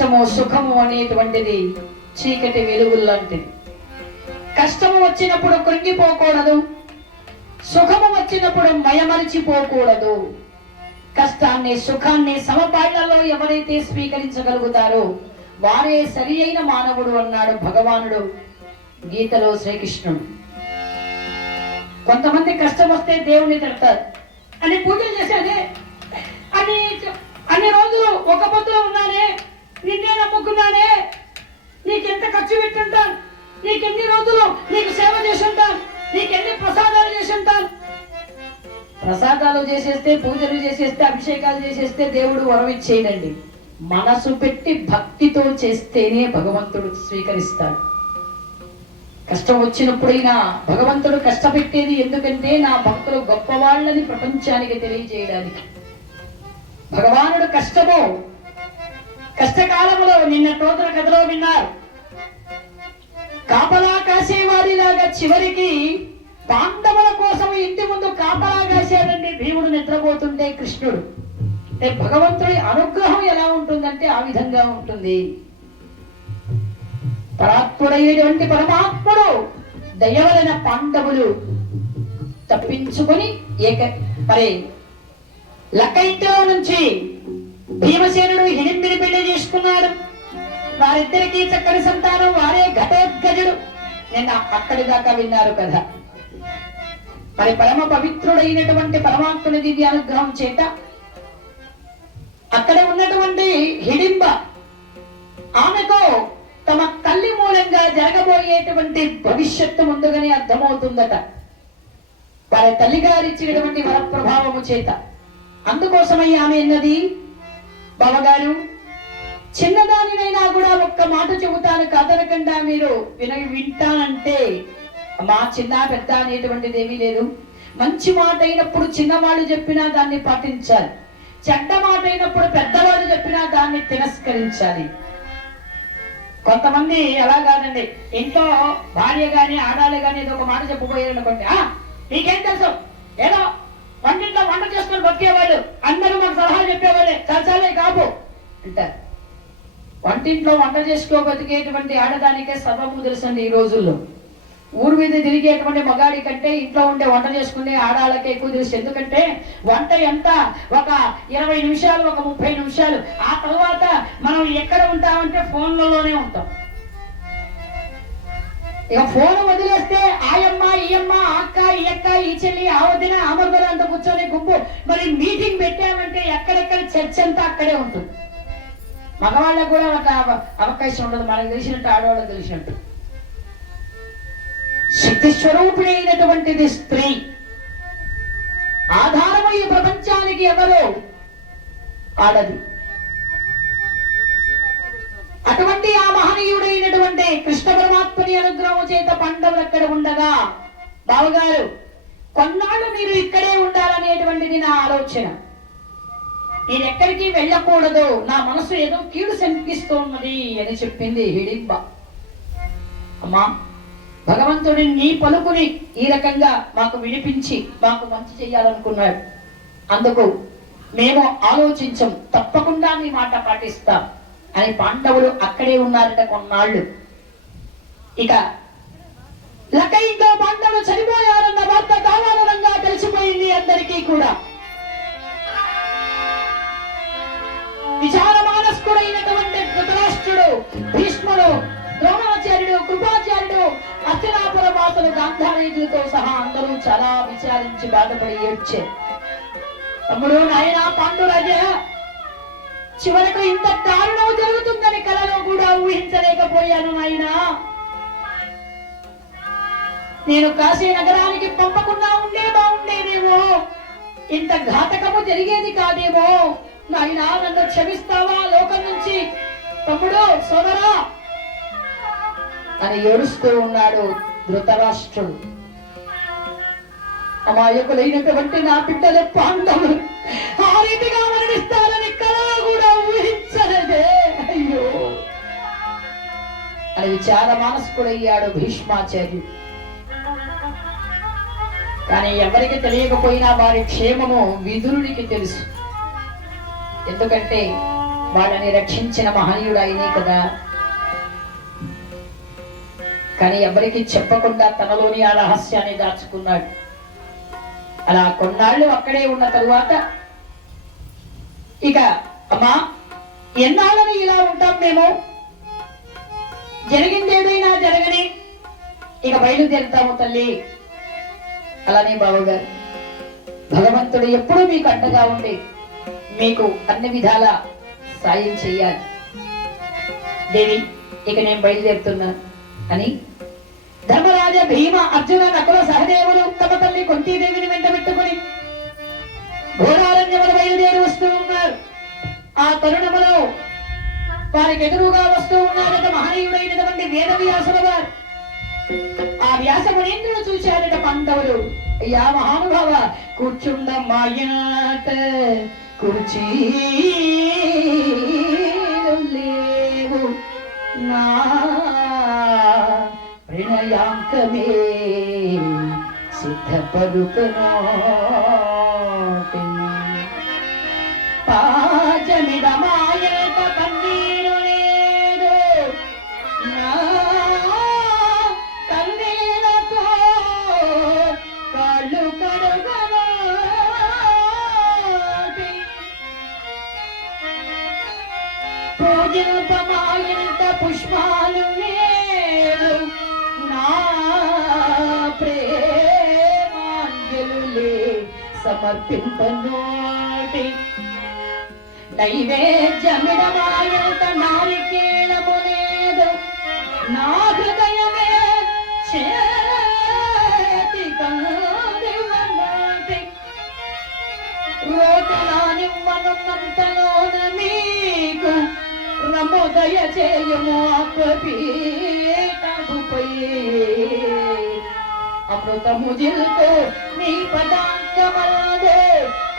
కష్టము సుఖము అనేటువంటిది చీకటి వెలుగుల్లాంటిది. కష్టము వచ్చినప్పుడు కృంగిపోకూడదు, సుఖము వచ్చినప్పుడు మయమరిచిపోకూడదు. కష్టాన్ని సుఖాన్ని సమపాళ్లలో ఎవరైతే స్వీకరించగలుగుతారో వారే సరి అయిన మానవుడు అన్నాడు భగవానుడు గీతలో శ్రీకృష్ణుడు. కొంతమంది కష్టం వస్తే దేవుని తిడతారు, అని పూజలు చేసేదే, అన్ని రోజులు ఒక పొద్దులో ఉన్నానే, నిన్నే నమ్ముకున్నానే, నీకెంత ఖర్చు పెట్టుంటాను, నీకెన్ని రోజులు నీకు సేవ చేసి ఉంటాను, నీకెన్ని ప్రసాదాలు చేసి ఉంటాను. ప్రసాదాలు చేసేస్తే, పూజలు చేసేస్తే, అభిషేకాలు చేసేస్తే దేవుడు వరం ఇచ్చేయడండి. మనసు పెట్టి భక్తితో చేస్తేనే భగవంతుడు స్వీకరిస్తాడు. కష్టం వచ్చినప్పుడైనా భగవంతుడు కష్టపెట్టేది ఎందుకంటే నా భక్తులు గొప్పవాళ్ళని ప్రపంచానికి తెలియజేయడానికి. భగవానుడు కష్టకాలంలో నిన్న రోజుల కథలో విన్నారు, కాపలా కాసేవారిలాగా చివరికి పాండవుల కోసం ఇంటి ముందు కాపలా కాశాడండి భీముడు నిద్రపోతుంటే కృష్ణుడు. అంటే భగవంతుడి అనుగ్రహం ఎలా ఉంటుందంటే ఆ విధంగా ఉంటుంది. పరాత్ముడైనటువంటి పరమాత్ముడు దయవలన పాండవులు తప్పించుకొని మరి లక్కైతో నుంచి భీమసేనుడు హిడింబిని పెళ్లి చేసుకున్నాడు. వారిద్దరికీ చక్కని సంతానం, వారే ఘటోద్గజుడు. నిన్న అక్కడి దాకా విన్నారు కదా. మరి పరమ పవిత్రుడైనటువంటి పరమాత్ముని దివ్య అనుగ్రహం చేత అక్కడ ఉన్నటువంటి హిడింబ ఆమెకు తమ తల్లి మూలంగా జరగబోయేటువంటి భవిష్యత్తు ముందుగానే అర్థమవుతుందట, వారి తల్లిగారు ఇచ్చినటువంటి వరప్రభావము చేత. అందుకోసమై ఆమె అన్నది, బావగారు చిన్నదానినైనా కూడా ఒక్క మాట చెబుతాను, కాదనకుండా మీరు వింటానంటే, మా చిన్న పెద్ద అనేటువంటిది ఏమీ లేదు. మంచి మాట అయినప్పుడు చిన్నవాళ్ళు చెప్పినా దాన్ని పాటించాలి, చెడ్డ మాట అయినప్పుడు పెద్దవాళ్ళు చెప్పినా దాన్ని తిరస్కరించాలి. కొంతమంది అలా కాదండి, ఇంట్లో భార్య గాని ఆడాలి గాని ఏదో ఒక మాట చెప్పబోయారు అనుకోండి, నీకేం తెలుసు, ఏదో వంటింట్లో వంట చేసుకొని బతికేవాళ్ళు అందరూ మాకు సలహాలు చెప్పేవాళ్ళే, చాలే కాపు అంటారు. వంటింట్లో వంట చేసుకో బతికేటువంటి ఆడదానికే సర్వము తెలుసండి ఈ రోజుల్లో. ఊరు మీద తిరిగేటువంటి మగాడి కంటే ఇంట్లో ఉండే వంట చేసుకునే ఆడాలకే ఎక్కువ తెలుసు. ఎందుకంటే వంట ఎంత, ఒక 20 నిమిషాలు, ఒక 30 నిమిషాలు, ఆ తర్వాత మనం ఎక్కడ ఉంటామంటే ఫోన్లలోనే ఉంటాం. ఇక ఫోన్ వదిలేస్తే ఆయమ్మ ఈయమ్మ, అక్క ఈ అక్క ఈ చెల్లి ఆ వదిన ఆ మరుగలు అంతా కూర్చొని గుంపు. మరి మీటింగ్ పెట్టామంటే ఎక్కడెక్కడ చర్చ అంతా అక్కడే ఉంటుంది. మగవాళ్ళకు కూడా ఒక అవకాశం ఉండదు, మనకు తెలిసినట్టు ఆడవాళ్ళకి తెలిసినట్టు. శక్తి స్వరూపిణైనటువంటిది స్త్రీ. ఆధారము ఈ ప్రపంచానికి ఎవరో ఆడది. అటువంటి ఆ మహనీయుడైనటువంటి కృష్ణ పరమాత్మని అనుగ్రహం చేత పాండవులు అక్కడ ఉండగా, బావగారు కొన్నాళ్ళు మీరు ఇక్కడే ఉండాలనేటువంటిది నా ఆలోచన. నేను ఎక్కడికి వెళ్ళకూడదు, నా మనసు ఏదో కీడు శంకిస్తోన్నది అని చెప్పింది హిడింబ. అమ్మా, భగవంతుడి నీ పలుకుని ఈ రకంగా మాకు వినిపించి మాకు మంచి చెయ్యాలనుకున్నాడు. అందుకు మేము ఆలోచించం, తప్పకుండా నీ మాట పాటిస్తాం అని పాండవులు అక్కడే ఉన్నారట కొన్నాళ్ళు. ఇక లకైతో పాండవులు చనిపోయారన్న వార్త దావానంగా తెలిసిపోయింది అందరికీ కూడా. విచార మానస్కుడైనటువంటి ధృతరాష్ట్రుడు, భీష్ముడు, ద్రోణాచార్యుడు, కృపాచార్యుడు, అర్చనాపుర వాసులు, గాంధారీయులతో సహా అందరూ చాలా విచారించి బాధపడి ఏడ్చే. తమ్ముడు, నాయనా పాండురాజ, చివరకు ఇంత దారుణం జరుగుతుందని కలలో కూడా ఊహించలేకపోయాను నాయనా. నేను కాశీ నగరానికి పంపకుండా ఉండే బాగుండేదేమో, ఇంత ఘాతకము జరిగేది కాదేమో. నాయనా, నన్ను క్షమిస్తావా లోకం నుంచి? తమ్ముడు, సోదరా అని ఏడుస్తూ ఉన్నాడు ధృతరాష్ట్రుడు. అమాయకులైనటువంటి నా బిడ్డలు పాండవులు ఆ రీతిగా మరణిస్తారని కలలో కూడా ఊహించలేదే. అయ్యో అని విచార మానస్కుడయ్యాడు భీష్మాచార్యుడు. కానీ ఎవరికి తెలియకపోయినా వారి క్షేమము విదురుడికి తెలుసు. ఎందుకంటే వాళ్ళని రక్షించిన మహనీయుడు ఆయనే కదా. కానీ ఎవరికి చెప్పకుండా తనలోని ఆ రహస్యాన్ని దాచుకున్నాడు. అలా కొన్నాళ్ళు అక్కడే ఉన్న తరువాత ఇక అమ్మా ఎన్నాళ్ళని ఇలా ఉంటాం మేము, జరిగింది ఏదైనా జరగని ఇక బయలుదేరుతాము తల్లి. అలానే బావగారు భగవంతుడు ఎప్పుడూ మీకు అండగా ఉండి మీకు అన్ని విధాల సాయం చెయ్యాలి. దేవి ఇక నేను బయలుదేరుతున్నాను అని ధర్మరాజ భీమ అర్జున నకుల సహదేవులు తమ తల్లి కుంతీదేవిని వెంట పెట్టుకుని ఘోరారణ్యములు బయలుదేరి వస్తూ ఉన్నారు. ఆ తరుణములో వారికి ఎదురుగా వస్తూ ఉన్నారట మహనీయుడైనటువంటి వేదవ్యాసుల వారు. ఆ వ్యాసమునేంద్రుడు చూశారట పాండవులు. అయ్యా మహానుభావ కూర్చుండ మాయట కూర్చీ లేవు నా ప్రణయాంకమే సిద్ధపడుకునోటి పాజమిద మాయట కన్నీరు లేదు నా కన్నీలతో కాళ్ళు కడుగనోటి పూజింపమాయంత పుష్పాలు లేదు నా ప్రేమాంజలులే సమర్పింపనోటి నైవేద్యమిడమాయంత నారికేళము లేదు నా హృదయమే చేతి కాదివ్వనోటి రోటలానివ్వనున్నంతలోన మీకు రమోదయ చేయము అపపీఠముపై అమృతము జిల్తో నీ పదాంకమదే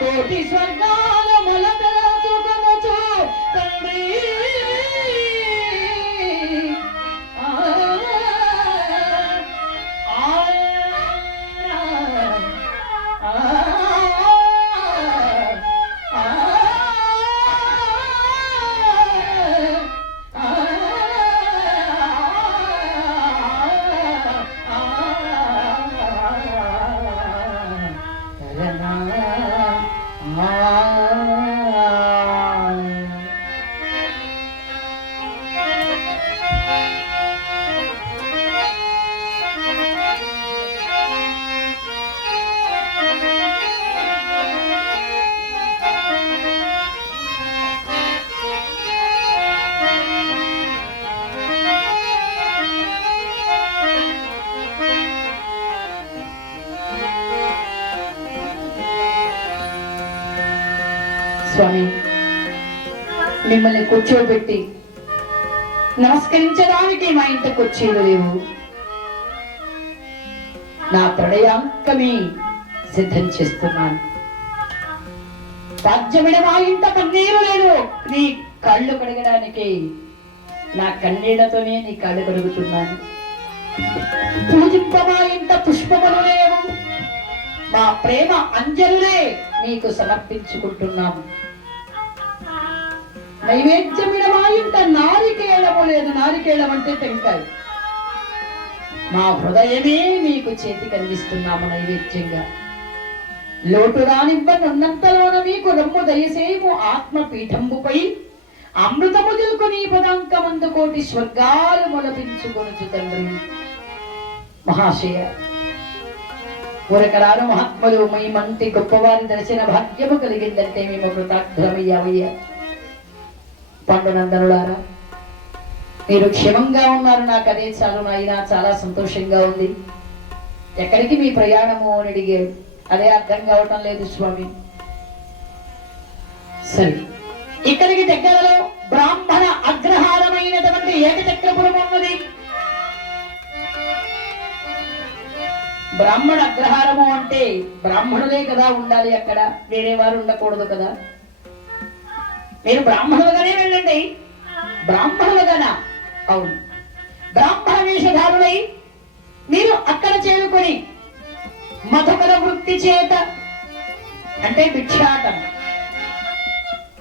కోటి స్వర్గాల మొలకచుకముచు తండ్రి స్వామి మిమ్మల్ని కూర్చోబెట్టి నమస్కరించడానికి మా ఇంట కుర్చీలు లేవు. నా ప్రణయాంకమే సిద్ధం చేస్తున్నాను. రాజ్యమిడ మా ఇంట కన్నీరు లేదు. నీ కాళ్ళు కడగడానికి నా కన్నీళ్లతోనే నీ కాళ్ళు కడుగుతున్నాను. పూజింప మా ఇంట పుష్పములు లేవు. మా ప్రేమ అంజలులే నీకు సమర్పించుకుంటున్నాము. నైవేద్యమిడ మా ఇంట నారికేళము లేదు. నారికేళం అంటే టెంకాయ. మా హృదయమే మీకు చేతికి అందిస్తున్నాము నైవేద్యంగా. లోటు రానివ్వనున్నంతలోన మీకు రమ్ము దయసేము ఆత్మపీఠంబుపై అమృతము దిల్కు నీ పదాంకమందు కోటి స్వర్గాలు మొలపించుకొనుచు తండ్రి. మహాశయ ఊరకరారు మహాత్ములు మీ మంటి గొప్పవారి దర్శన భాగ్యము కలిగిందంటే మేము కృతార్థమయ్యావయ్యా. పాండునందనులారా మీరు క్షేమంగా ఉన్నారు. నాకు అదే చాలు నాయనా, చాలా సంతోషంగా ఉంది. ఎక్కడికి మీ ప్రయాణము అని అడిగాడు. అదే అర్థం కావటం లేదు స్వామి. సరే, ఇక్కడికి దగ్గరలో బ్రాహ్మణ అగ్రహారమైనటువంటి ఏకచక్రపురం ఉన్నది. బ్రాహ్మణ అగ్రహారము అంటే బ్రాహ్మణులే కదా ఉండాలి, అక్కడ వేరే వారు ఉండకూడదు కదా. మీరు బ్రాహ్మణులుగానే వెళ్ళండి. బ్రాహ్మణులుగానా? అవును. బ్రాహ్మణ వేషధారులై మీరు అక్కడ చేరుకొని మధుకర వృత్తి చేత అంటే భిక్షాటం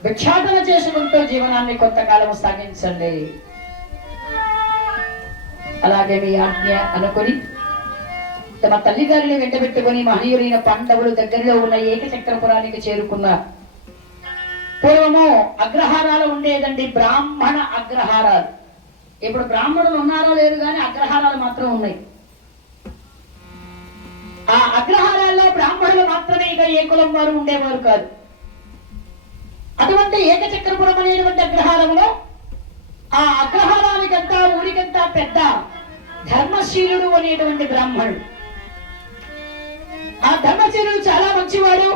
భిక్షాటన చేసుకుంటూ జీవనాన్ని కొంతకాలం సాగించండి. అలాగే మీ ఆజ్ఞ అనుకుని తమ తల్లిగారిని వెంటబెట్టుకుని మహనీయులైన పాండవులు దగ్గరలో ఉన్న ఏకచక్రపురానికి చేరుకున్నారు. పూర్వము అగ్రహారాలు ఉండేదండి, బ్రాహ్మణ అగ్రహారాలు. ఇప్పుడు బ్రాహ్మణులు ఉన్నారో లేరు కానీ అగ్రహారాలు మాత్రం ఉన్నాయి. ఆ అగ్రహారాల్లో బ్రాహ్మణులు మాత్రమే ఇక ఏ కులం వారు ఉండేవారు కాదు. అటువంటి ఏకచక్రపురం అనేటువంటి అగ్రహారంలో ఆ అగ్రహారానికంతా ఊరికంతా పెద్ద ధర్మశీలుడు అనేటువంటి బ్రాహ్మణుడు. ఆ ధర్మశీలుడు చాలా మంచివాడు,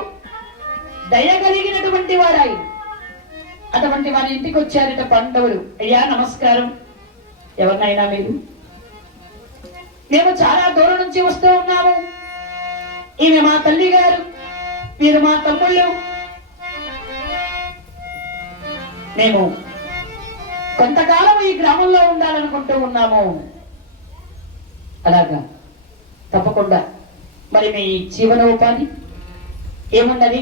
దయగలిగినటువంటి వాడు ఆయన. అటువంటి వారి ఇంటికి వచ్చారట పాండవులు. అయ్యా నమస్కారం, ఎవరినైనా మీరు? మేము చాలా దూరం నుంచి వస్తూ ఉన్నాము. ఈమె మా తల్లి గారు, మీరు మా తమ్ముళ్ళు. మేము కొంతకాలం ఈ గ్రామంలో ఉండాలనుకుంటూ ఉన్నాము. అలాగా, తప్పకుండా. మరి మీ జీవనోపాధి ఏమున్నది?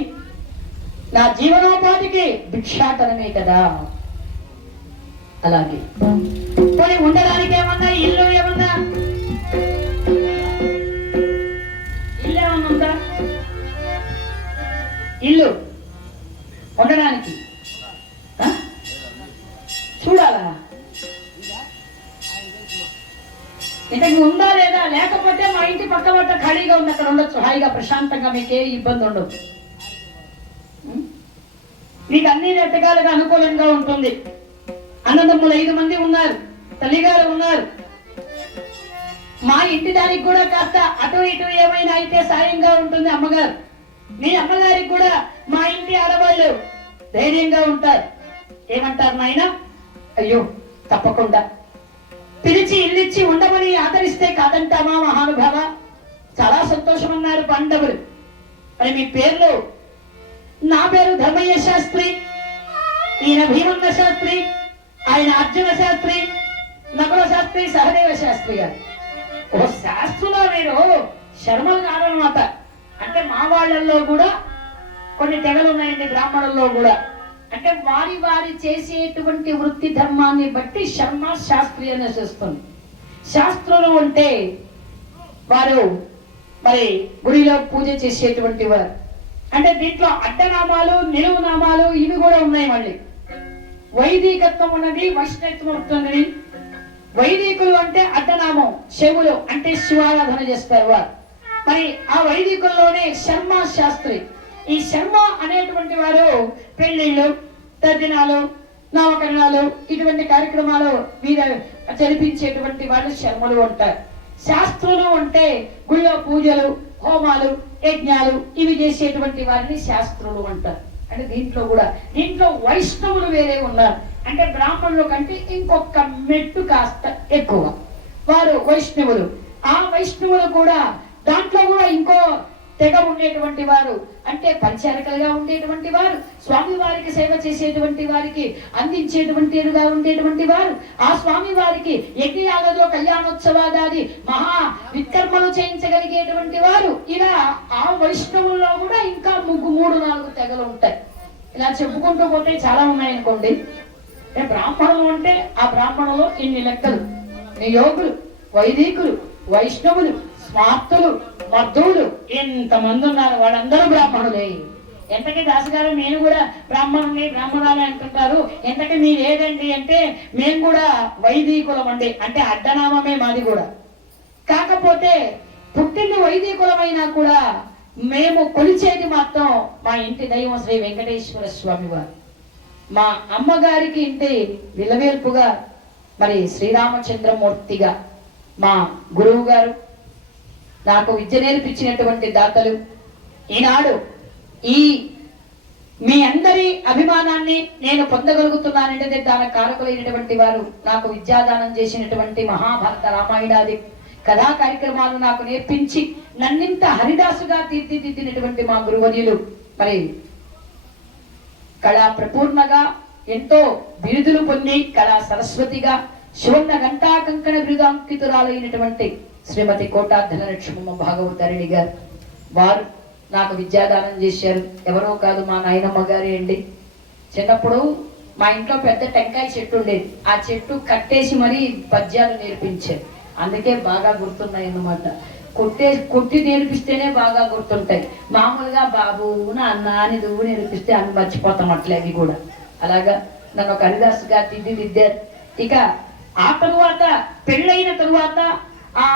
నా జీవనోపాధికి భిక్షాటనమే కదా. అలాగే పోనీ ఉండడానికి ఏమన్నా ఇల్లు ఏమన్నా ఉందా? ఇల్లు ఉండడానికి చూడాలా? ఇంతకు ఉందా లేదా? లేకపోతే మా ఇంటి పక్క పట్ట ఖాళీగా ఉంది, అక్కడ ఉండొచ్చు హాయిగా ప్రశాంతంగా, మీకే ఇబ్బంది ఉండదు. మీకు అన్ని రకాలుగా అనుకూలంగా ఉంటుంది. అన్నదమ్ములు 5 మంది ఉన్నారు, తల్లిగారు ఉన్నారు. మా ఇంటి దానికి కూడా కాస్త అటు ఇటు ఏమైనా అయితే సాయంగా ఉంటుంది అమ్మగారు. మీ అమ్మగారికి కూడా మా ఇంటి ఆడవాళ్ళు ధైర్యంగా ఉంటారు. ఏమంటారు నాయన? అయ్యో తప్పకుండా, పిలిచి ఇల్లిచ్చి ఉండమని ఆదరిస్తే కాదంటామా మహానుభావ? చాలా సంతోషం అన్నారు పాండవులు. మరి మీ పేర్లు? నా పేరు ధర్మయ్య శాస్త్రి, ఈయన భీమన్న శాస్త్రి, ఆయన అర్జున శాస్త్రి, నకుల శాస్త్రి, సహదేవ శాస్త్రి గారు. ఓ శాస్త్రులో మీరు శర్మలు కాదనమాట. అంటే మా వాళ్ళల్లో కూడా కొన్ని తెగలు ఉన్నాయండి, బ్రాహ్మణుల్లో కూడా. అంటే వారి వారి చేసేటువంటి వృత్తి ధర్మాన్ని బట్టి శర్మ శాస్త్రి అనేసి వస్తుంది. శాస్త్రులు అంటే వారు మరి గుడిలో పూజ చేసేటువంటి వారు. అంటే దీంట్లో అడ్డనామాలు, నిలువు నామాలు ఇవి కూడా ఉన్నాయి. మళ్ళీ వైదికత్వం ఉన్నది, వైష్ణవత్వం ఉన్నది. వైదికులు అంటే అడ్డనామం, శివులు అంటే శివారాధన చేస్తారు వారు. మరి ఆ వైదికుల్లోనే శర్మ శాస్త్రి. ఈ శర్మ అనేటువంటి వారు పెళ్లిళ్ళు, తద్దినాలు, నామకరణాలు ఇటువంటి కార్యక్రమాలు మీద జరిపించేటువంటి వాళ్ళు శర్మలు అంటారు. శాస్త్రులు అంటే గుళ్ళో పూజలు, హోమాలు, యజ్ఞాలు ఇవి చేసేటువంటి వారిని శాస్త్రులు అంటారు. అంటే దీంట్లో వైష్ణవులు వేరే ఉన్నారు. అంటే బ్రాహ్మణుల కంటే ఇంకొక మెట్టు కాస్త ఎక్కువ వారు వైష్ణవులు. ఆ వైష్ణవులు కూడా దాంట్లో కూడా ఇంకో తెగ ఉండేటువంటి వారు, అంటే పంచారికలుగా ఉండేటువంటి వారు, స్వామి వారికి సేవ చేసేటువంటి వారికి అందించేటువంటిగా ఉండేటువంటి వారు, ఆ స్వామి వారికి యజ్ఞయాగంలో కళ్యాణోత్సవాదాది మహా వికర్మలు చేయించగలిగేటువంటి వారు. ఇలా ఆ వైష్ణవుల్లో కూడా ఇంకా 3-4 తెగలు ఉంటాయి. ఇలా చెప్పుకుంటూ పోతే చాలా ఉన్నాయనుకోండి. బ్రాహ్మణులు అంటే ఆ బ్రాహ్మణులు ఇన్ని లెక్కలు. నియోగులు, వైదికులు, వైష్ణవులు, స్మార్తులు, మర్దువులు ఎంతమంది ఉన్నారు, వాళ్ళందరూ బ్రాహ్మణులే. ఎంతకీ దాసగారు నేను కూడా బ్రాహ్మణుని బ్రాహ్మణాలే అంటుంటారు. ఎంతకీ మీరేదండి అంటే మేము కూడా వైదికులం అండి. అంటే అడ్డనామమే మాది కూడా. కాకపోతే పుట్టింది వైదికులమైనా కూడా మేము కొలిచేది మాత్రం మా ఇంటి దైవం శ్రీ వెంకటేశ్వర స్వామి వారు. మా అమ్మగారికి ఇంటి విలవేల్పుగా మరి శ్రీరామచంద్రమూర్తిగా మా గురువు గారు, నాకు విద్య నేర్పించినటువంటి దాతలు, ఈనాడు ఈ మీ అందరి అభిమానాన్ని నేను పొందగలుగుతున్నానంటే దానికి కారకులైనటువంటి వారు, నాకు విద్యాదానం చేసినటువంటి మహాభారత రామాయణాది కథా కార్యక్రమాలు నాకు నేర్పించి నన్నింత హరిదాసుగా తీర్చిదిద్దినటువంటి మా గురువర్యులు, మరి కళా ప్రపూర్ణగా ఎంతో బిరుదులు పొంది కళా సరస్వతిగా సువర్ణ గంటా కంకణ బిరుదాంకితురాలైనటువంటి శ్రీమతి కోటా ధనలక్ష్మమ్మ భాగవతారిణి గారు, వారు నాకు విద్యాదానం చేశారు. ఎవరో కాదు, మా నాయనమ్మ గారి అండి. చిన్నప్పుడు మా ఇంట్లో పెద్ద టెంకాయ చెట్టు ఉండేది, ఆ చెట్టు కట్టేసి మరీ పద్యాలు నేర్పించారు, అందుకే బాగా గుర్తున్నాయి అన్నమాట. కొట్టి నేర్పిస్తేనే బాగా గుర్తుంటాయి. మామూలుగా బాబు నాన్న అని నువ్వు నేర్పిస్తే అన్ని మర్చిపోతాం అట్లే అవి కూడా. అలాగా నన్ను ఒక హరిదాస్ గారు దిద్దారు. ఇక ఆ తరువాత పెళ్ళైన తరువాత ఆ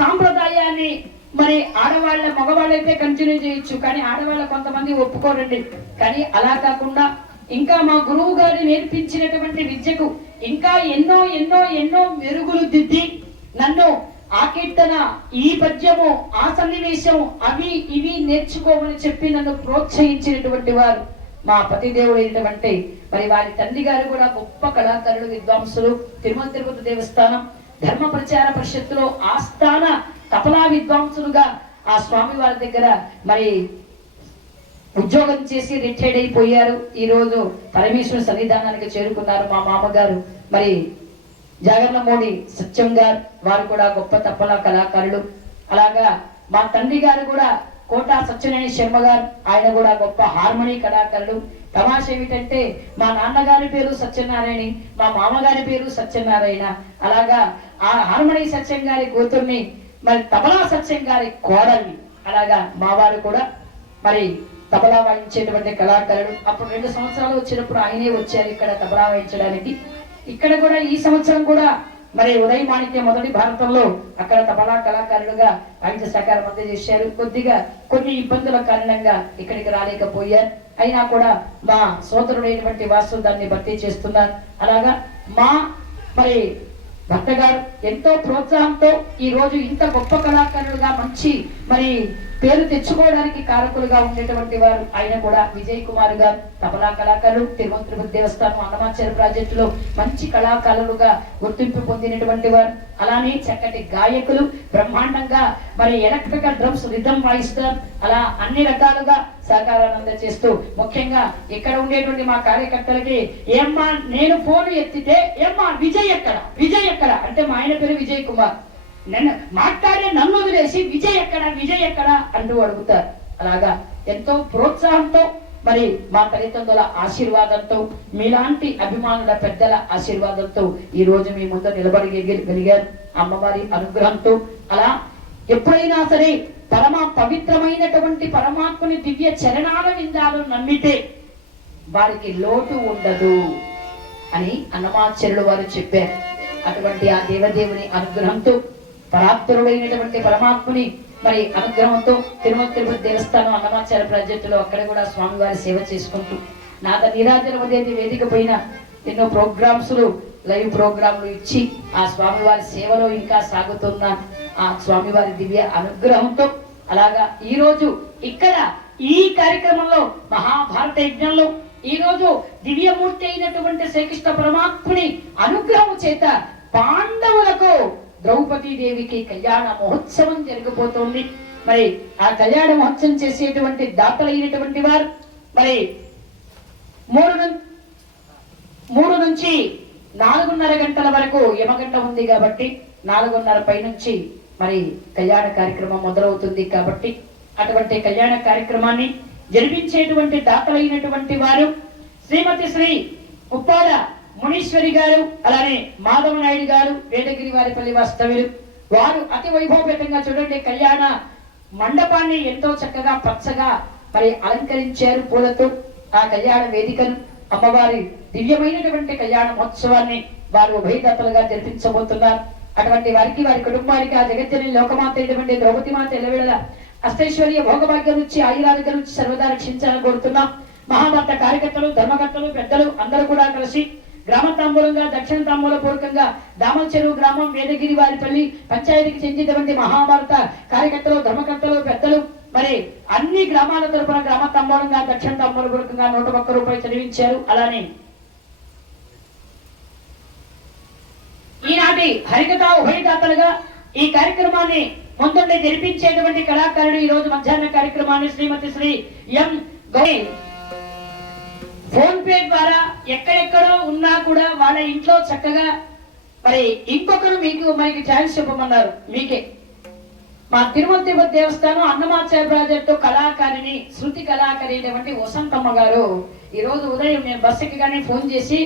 సాంప్రదాయాన్ని మరి మగవాళ్ళైతే కంటిన్యూ చేయొచ్చు, కానీ ఆడవాళ్ళ కొంతమంది ఒప్పుకోరండి. కానీ అలా కాకుండా ఇంకా మా గురువు గారు నేర్పించినటువంటి విద్యకు ఇంకా ఎన్నో ఎన్నో ఎన్నో మెరుగులు దిద్ది నన్ను ఆ కీర్తన, ఈ పద్యము, ఆ సన్నివేశం, అవి ఇవి నేర్చుకోమని చెప్పి నన్ను ప్రోత్సహించినటువంటి వారు మా పతిదేవుడు అయినటువంటి మరి వారి తండ్రి గారు కూడా గొప్ప కళాకారులు, విద్వాంసులు. తిరుమల తిరుపతి దేవస్థానం ధర్మ ప్రచార పరిషత్తులో ఆస్థాన తపలా విద్వాంసులుగా ఆ స్వామి వారి దగ్గర మరి ఉద్యోగం చేసి రిటైర్డ్ అయిపోయారు. ఈ రోజు పరమేశ్వర సన్నిధానానికి చేరుకున్నారు మా మామగారు మరి జాగర్లమూడి సత్యం గారు. వారు కూడా గొప్ప తప్పల కళాకారులు. అలాగా మా తండ్రి గారు కూడా కోటా సత్యనారాయణ శర్మ గారు, ఆయన కూడా గొప్ప హార్మోనీ కళాకారులు. తమాష ఏమిటంటే మా నాన్నగారి పేరు సత్యనారాయణ, మా మామగారి పేరు సత్యనారాయణ. అలాగా ఆ హార్మోనీ సత్యం గారి కూతుర్ని మరి తబలా సత్యం గారి కోడల్ని. అలాగా మా వారు కూడా మరి తబలా వాయించేటువంటి కళాకారుడు. అప్పుడు 2 సంవత్సరాలు వచ్చినప్పుడు ఆయనే వచ్చారు ఇక్కడ తబలా వాయించడానికి. ఇక్కడ కూడా ఈ సంవత్సరం కూడా మరి ఉదయ మాణిక్య మొదటి భారతంలో అక్కడ తబలా కళాకారులుగా వాయిద్య సహకారం అందజేశారు. కొద్దిగా కొన్ని ఇబ్బందుల కారణంగా ఇక్కడికి రాలేకపోయారు. అయినా కూడా మా సోదరుడైనటువంటి వాసు దాన్ని భర్తీ చేస్తున్నారు. అలాగా మా మరి భర్త గారు ఎంతో ప్రోత్సాహంతో ఈ రోజు ఇంత గొప్ప కళాకారులుగా మంచి మరి పేరు తెచ్చుకోవడానికి కారకులుగా ఉండేటువంటి వారు. ఆయన కూడా విజయ్ కుమార్ గారు తబలా కళాకారులు, తిరుమల తిరుపతి దేవస్థానం అన్నమాచార్య ప్రాజెక్టులో మంచి కళాకారులుగా గుర్తింపు పొందినటువంటి వారు. అలానే చక్కటి గాయకులు, బ్రహ్మాండంగా మరి ఎలక్ట్రికల్ డ్రమ్స్ రిథం వాయిస్తారు. అలా అన్ని రకాలుగా సహకారాన్ని అందజేస్తూ ముఖ్యంగా ఇక్కడ ఉండేటువంటి మా కార్యకర్తలకి ఏమ్మా నేను ఫోన్ ఎత్తితే ఏమ్మా విజయ్ ఎక్కడ అంటే మా ఆయన పేరు విజయ్ కుమార్, నన్ను మాట్లాడే నన్ను వదిలేసి విజయ్ ఎక్కడ అంటూ అడుగుతారు. అలాగా ఎంతో ప్రోత్సాహంతో మరి మా తల్లిదండ్రుల ఆశీర్వాదంతో, మీలాంటి అభిమానుల పెద్దల ఆశీర్వాదంతో ఈ రోజు మీ ముందు నిలబడగలిగారు అమ్మవారి అనుగ్రహంతో. అలా ఎప్పుడైనా సరే పవిత్రమైనటువంటి పరమాత్మని దివ్య చరణాల విందాలు నమ్మితే వారికి లోటు ఉండదు అని అన్నమాచార్యులు వారు చెప్పారు. అటువంటి ఆ దేవదేవుని అనుగ్రహంతో, పరాత్పరుడైనటువంటి పరమాత్ముని మరి అనుగ్రహంతో తిరుమల తిరుపతి దేవస్థానం అన్నమాచార్య ప్రాజెక్టులో అక్కడ కూడా స్వామివారి సేవ చేసుకుంటూ నాద నీరాజనమదేది వేదిక పైన ఎన్నో ప్రోగ్రామ్స్, లైవ్ ప్రోగ్రాంలు ఇచ్చి ఆ స్వామివారి సేవలో ఇంకా సాగుతున్న ఆ స్వామివారి దివ్య అనుగ్రహంతో అలాగా ఈ రోజు ఇక్కడ ఈ కార్యక్రమంలో మహాభారత యజ్ఞంలో ఈ రోజు దివ్యమూర్తి అయినటువంటి శ్రీకృష్ణ పరమాత్ముని అనుగ్రహం చేత పాండవులకు ద్రౌపదీదేవికి కళ్యాణ మహోత్సవం జరిగిపోతుంది. మరి ఆ కళ్యాణ మహోత్సవం చేసేటువంటి దాతలైనటువంటి వారు మరి 3 నుంచి 4:30 గంటల వరకు యమగంట ఉంది కాబట్టి 4:30 పై నుంచి మరి కళ్యాణ కార్యక్రమం మొదలవుతుంది. కాబట్టి అటువంటి కళ్యాణ కార్యక్రమాన్ని జరిపించేటువంటి దాతలైనటువంటి వారు శ్రీమతి శ్రీ ఉప్పాడ మునీశ్వరి గారు, అలానే మాధవ నాయుడు గారు, వేదగిరి వారిపల్లి వాస్తవ్యులు. వారు అతి వైభవపేతంగా చూడండి కళ్యాణ మండపాన్ని ఎంతో చక్కగా పచ్చగా మరి అలంకరించారు పూలతో. ఆ కళ్యాణ వేదికను, అమ్మవారి దివ్యమైనటువంటి కళ్యాణ మహోత్సవాన్ని వారు ఉభయదాతలుగా జరిపించబోతున్నారు. అటువంటి వారికి, వారి కుటుంబానికి ఆ జగజ్జనని లోకమాత అయినటువంటి ద్రౌపది మాత ఎల్లవేళ అష్టైశ్వర్య భోగభాగ్యం నుంచి, ఆయురారోగ్యం నుంచి సర్వదా రక్షించాలని కోరుతున్నాం. మహాభారత కార్యకర్తలు, ధర్మకర్తలు, పెద్దలు అందరూ కూడా కలిసి గ్రామ తాంబూలంగా, దక్షిణ తాంబూల పూర్వకంగా దామల చెరువు గ్రామం, వేదగిరి వారిపల్లి పంచాయతీకి చెందినటువంటి మహాభారత కార్యకర్తలు, ధర్మకర్తలు, పెద్దలు మరి అన్ని గ్రామాల తరపున గ్రామ తాంబూలంగా, దక్షిణ తాంబూల పూర్వకంగా 101 రూపాయలు చదివించారు. అలానే ఈనాటి హరికథ ఉభయదాతలుగా ఈ కార్యక్రమాన్ని ముందుండి జరిపించేటువంటి కళాకారుడు ఈ రోజు మధ్యాహ్న కార్యక్రమాన్ని శ్రీమతి శ్రీ ఎం గౌరీ ఫోన్ పే ద్వారా ఎక్కడెక్కడో ఉన్నా కూడా వాళ్ళ ఇంట్లో చక్కగా మరి ఇంకొకరు మనకి ఛాన్స్ చెప్పమన్నారు. మీకే మా తిరుమల తిరుపతి దేవస్థానం అన్నమాచార్య ప్రాజెక్టు కళాకారిణి, శృతి కళాకారి అయినటువంటి వసంతమ్మ గారు ఈరోజు ఉదయం నేను బస్సుకి కానీ ఫోన్ చేసి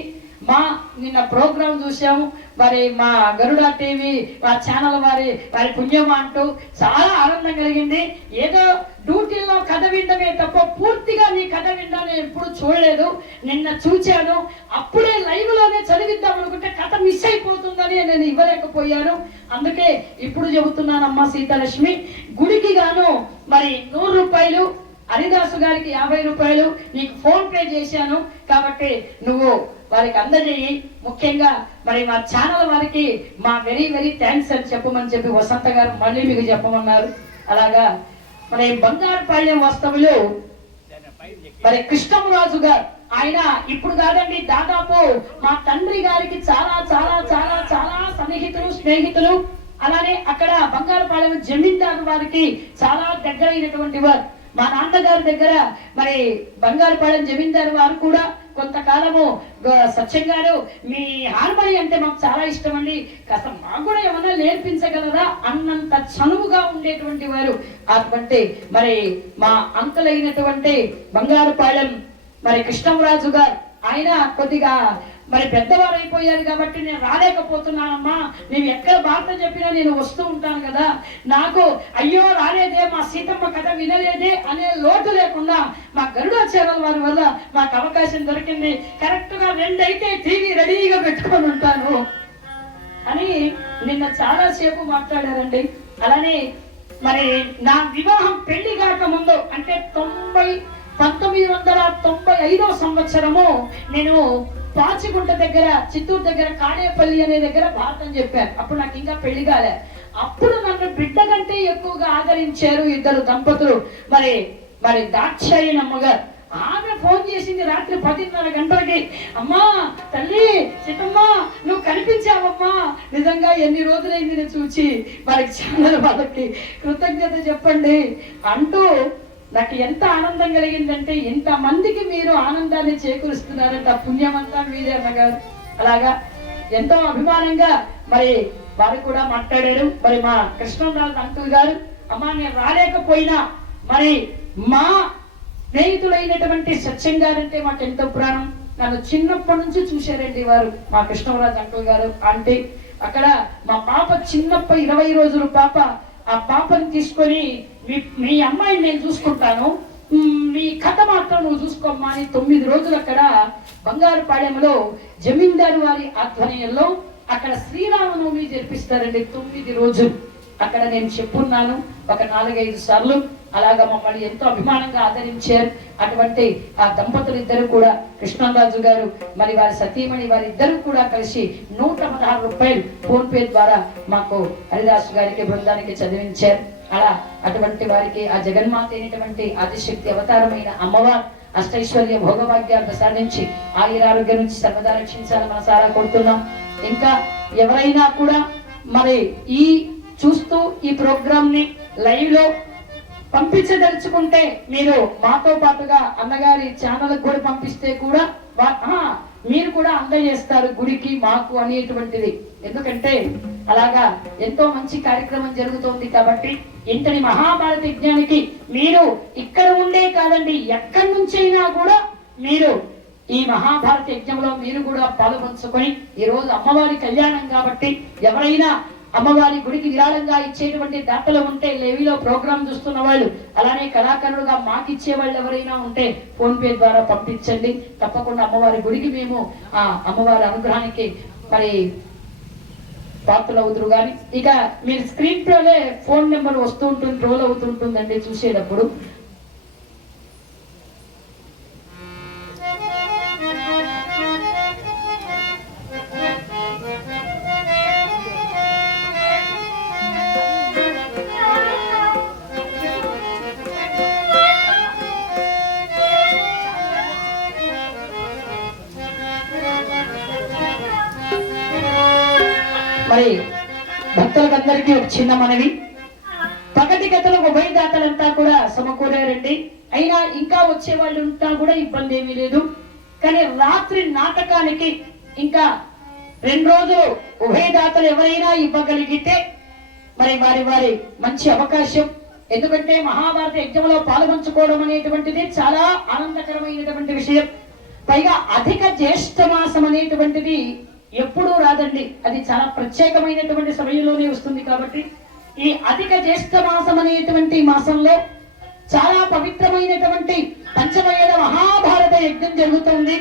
నిన్న ప్రోగ్రాం చూసాము, మరి మా గరుడ టీవీ మా ఛానల్ వారి పుణ్యమా అంటూ చాలా ఆనందం కలిగింది. ఏదో డ్యూటీలో కథ వినడమే తప్ప పూర్తిగా నీ కథ వినడం నేను ఎప్పుడు చూడలేదు. నిన్న చూచాను, అప్పుడే లైవ్ లోనే చదివిద్దాం అనుకుంటే కథ మిస్ అయిపోతుందని నేను ఇవ్వలేకపోయాను. అందుకే ఇప్పుడు చెబుతున్నానమ్మా సీతాలక్ష్మి, గుడికి గాను మరి 100 రూపాయలు, హరిదాసు గారికి 50 రూపాయలు నీకు ఫోన్ పే చేశాను. కాబట్టి నువ్వు వారికి అందజేయి. ముఖ్యంగా మరి మా ఛానల్ వారికి మా వెరీ వెరీ థ్యాంక్స్ అని చెప్పమని చెప్పి వసంత గారు మళ్ళీ మీకు చెప్పమన్నారు. అలాగా మరి బంగారుపాళ్యం వాస్తవులు మరి కృష్ణరాజు గారు, ఆయన ఇప్పుడు కాదండి, దాదాపు మా తండ్రి గారికి చాలా చాలా చాలా చాలా సన్నిహితులు, స్నేహితులు. అలానే అక్కడ బంగారుపాళ్యం జమీందారు వారికి చాలా దగ్గరైనటువంటి వారు. మా నాన్నగారి దగ్గర మరి బంగారుపాళ్యం జమీందారు వారు కూడా కొంతకాలము సత్యం గారు మీ హార్మోని అంటే మాకు చాలా ఇష్టం అండి, కాస్త మాకు కూడా ఏమన్నా నేర్పించగలరా అన్నంత చనువుగా ఉండేటువంటి వారు. అటువంటి మరి మా అంకుల్ అయినటువంటి బంగారుపాళ్యం మరి కృష్ణరాజు గారు, ఆయన కొద్దిగా మరి పెద్దవారు అయిపోయారు కాబట్టి నేను రాలేకపోతున్నానమ్మా, నేను ఎక్కడ వార్త చెప్పినా నేను వస్తూ ఉంటాను కదా, నాకు అయ్యో రాలేదే, మా సీతమ్మ కథ వినలేదే అనే లోటు లేకుండా మా గరుడాచార్యుల వారి వల్ల మాకు అవకాశం దొరికింది. కరెక్ట్ గా 2 అయితే టీవీ రెడీగా పెట్టుకొని ఉంటాను అని నిన్న చాలా సేపు మాట్లాడారండి. అలానే మరి నా వివాహం పెళ్లి కాక ముందు అంటే 1995వ సంవత్సరము నేను పాచిగుంట దగ్గర, చిత్తూరు దగ్గర కాడేపల్లి అనే దగ్గర భారతం చెప్పారు. అప్పుడు నాకు ఇంకా పెళ్లి కాలే. అప్పుడు నన్ను బిడ్డ కంటే ఎక్కువగా ఆదరించారు 2 దంపతులు. మరి దాక్షాయణమ్మ గారు, ఆమె ఫోన్ చేసింది రాత్రి 10:30 గంటలకి, అమ్మా తల్లి సీతమ్మ నువ్వు కనిపించావమ్మా, నిజంగా ఎన్ని రోజులైంది నేను చూచి, వారికి ఛానల్ వాళ్ళకి కృతజ్ఞత చెప్పండి అంటూ నాకు ఎంత ఆనందం కలిగిందంటే, ఇంతమందికి మీరు ఆనందాన్ని చేకూరుస్తున్నారంట, పుణ్యమంతా మీదే అన్నగారు. అలాగా ఎంతో అభిమానంగా మరి వారు కూడా మాట్లాడారు. మరి మా కృష్ణరాజు అంకుల్ గారు, అమ్మా నేను రాలేకపోయినా మరి మా స్నేహితులైనటువంటి సత్యం గారంటే మాకు ఎంతో ప్రాణం. నన్ను చిన్నప్పటి నుంచి చూశారండి వారు, మా కృష్ణరాజు అంకుల్ గారు. అంటే అక్కడ మా పాప చిన్నప్ప 20 రోజులు పాప, ఆ పాపని తీసుకొని మీ అమ్మాయిని నేను చూసుకుంటాను, మీ కథ మాత్రం నువ్వు చూసుకోమ్మా అని 9 రోజులు అక్కడ బంగారుపాళ్యంలో జమీందారు వారి ఆధ్వర్యంలో అక్కడ శ్రీరామనవమి జరిపిస్తారండి. 9 రోజులు అక్కడ నేను చెప్పున్నాను ఒక 4-5 సార్లు. అలాగా మమ్మల్ని ఎంతో అభిమానంగా ఆదరించారు. అటువంటి ఆ దంపతులు ఇద్దరు కూడా, కృష్ణరాజు గారు మరి వారి సతీమణి, వారిద్దరు కూడా కలిసి 116 రూపాయలు ఫోన్ పే ద్వారా మాకు హరిదాసు గారికి బృందానికి చదివించారు. అలా అటువంటి వారికి ఆ జగన్మాత అయినటువంటి ఆదిశక్తి అవతారమైన అమ్మవారు అష్టైశ్వర్య భోగభాగ్యాలు ప్రసాదించి ఆయురారోగ్యం నుంచి సర్వదా రక్షించాలని మనసారా కోరుతున్నాం. ఇంకా ఎవరైనా కూడా మరి ఈ చూస్తూ ఈ ప్రోగ్రామ్ ని లైవ్ లో పంపించదలుచుకుంటే మీరు మాతో పాటుగా అన్నగారి ఛానల్ కూడా పంపిస్తే కూడా మీరు కూడా అందజేస్తారు గుడికి మాకు అనేటువంటిది. ఎందుకంటే అలాగా ఎంతో మంచి కార్యక్రమం జరుగుతోంది కాబట్టి ఇంతటి మహాభారత యజ్ఞానికి మీరు ఇక్కడ ఉండే కాదండి, ఎక్కడి నుంచైనా కూడా మీరు ఈ మహాభారత యజ్ఞంలో మీరు కూడా పాల్పంచుకొని, ఈ రోజు అమ్మవారి కళ్యాణం కాబట్టి ఎవరైనా అమ్మవారి గుడికి విరాళంగా ఇచ్చేటువంటి దాతలు ఉంటే, లేవిలో ప్రోగ్రాం చూస్తున్న వాళ్ళు, అలానే కళాకారులుగా మాకు ఇచ్చే వాళ్ళు ఎవరైనా ఉంటే ఫోన్ పే ద్వారా పంపించండి. తప్పకుండా అమ్మవారి గుడికి మేము ఆ అమ్మవారి అనుగ్రహానికి మరి పాత్రలు అవుతురు. కానీ ఇక మీరు స్క్రీన్ ప్లేలో ఫోన్ నెంబర్ వస్తూ ఉంటుంది, రోల్ అవుతుంటుందండి చూసేటప్పుడు. మరి భక్తులకందరికీ ఒక చిన్న మనవి, పగటి గతలు ఉభయదాతలంతా కూడా సమకూరారండి. అయినా ఇంకా వచ్చే వాళ్ళు ఉంటా కూడా ఇబ్బంది ఏమీ లేదు. కానీ రాత్రి నాటకానికి ఇంకా 2 రోజులు ఉభయదాతలు ఎవరైనా ఇవ్వగలిగితే మరి వారి వారి మంచి అవకాశం. ఎందుకంటే మహాభారత యజ్ఞంలో పాల్పంచుకోవడం అనేటువంటిది చాలా ఆనందకరమైనటువంటి విషయం. పైగా అధిక జ్యేష్ఠ మాసం అనేటువంటిది ఎప్పుడూ రాదండి, అది చాలా ప్రత్యేకమైనటువంటి సమయంలోనే వస్తుంది. కాబట్టి ఈ అధిక జ్యేష్ఠ మాసం అనేటువంటి మాసంలో చాలా పవిత్రమైనటువంటి పంచమయేన మహాభారత యజ్ఞం జరుగుతుంది.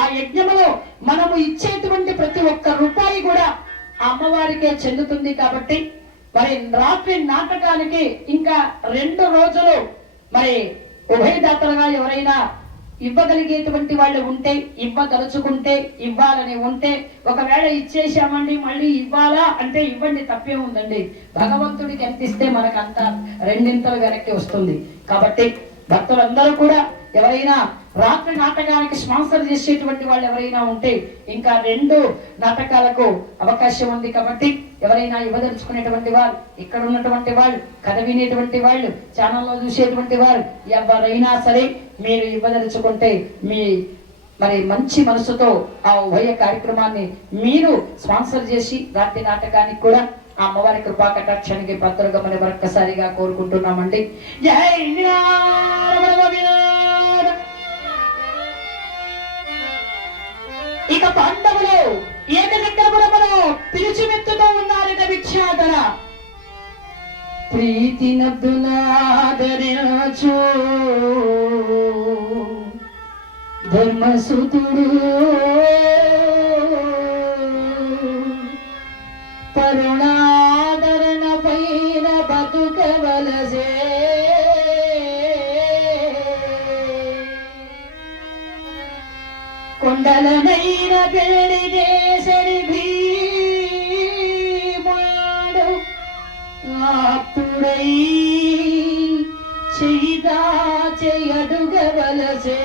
ఆ యజ్ఞంలో మనము ఇచ్చేటువంటి ప్రతి ఒక్క రూపాయి కూడా ఆ అమ్మవారికే చెందుతుంది. కాబట్టి మరి రాత్రి నాటకానికి ఇంకా 2 రోజులు మరి ఉభయదాతలుగా ఎవరైనా ఇవ్వగలిగేటువంటి వాళ్ళు ఉంటే, ఇవ్వదలుచుకుంటే, ఇవ్వాలని ఉంటే, ఒకవేళ ఇచ్చేసామండి మళ్ళీ ఇవ్వాలా అంటే ఇవ్వండి, తప్పే ఉందండి. భగవంతుడికి ఎంత ఇస్తే మనకంత 2 ఇంతలు వెనక్కి వస్తుంది. కాబట్టి భక్తులందరూ కూడా ఎవరైనా రాత్రి నాటకానికి స్పాన్సర్ చేసేటువంటి వాళ్ళు ఎవరైనా ఉంటే ఇంకా 2 నాటకాలకు అవకాశం ఉంది. కాబట్టి ఎవరైనా ఇవ్వదలుచుకునేటువంటి వారు, ఇక్కడ ఉన్నటువంటి వాళ్ళు, కథ వినేటువంటి వాళ్ళు, ఛానల్లో చూసేటువంటి వారు ఎవరైనా సరే మీరు ఇవ్వదలుచుకుంటే మీ మరి మంచి మనసుతో ఆ ఉభయ కార్యక్రమాన్ని మీరు స్పాన్సర్ చేసి రాత్రి నాటకానికి కూడా ఆ అమ్మవారి కృపా కటాక్షానికి పాత్రగా మరి మరొక్కసారిగా కోరుకుంటున్నామండి. జై ఇక పాండవులు ఏకదిగ్గరములో పిలుచుమెత్తుతో ఉన్నారట భిక్షాటన. ప్రీతి నబ్దునాదరించు ధర్మసుతుడు పరుణాదరణ పైన బతుకవలసే. కొండలనైన పెళ్లి దేశరి భీముడు ఆప్తుడై చెయ్యిదా చెయ్యడుగవలసే.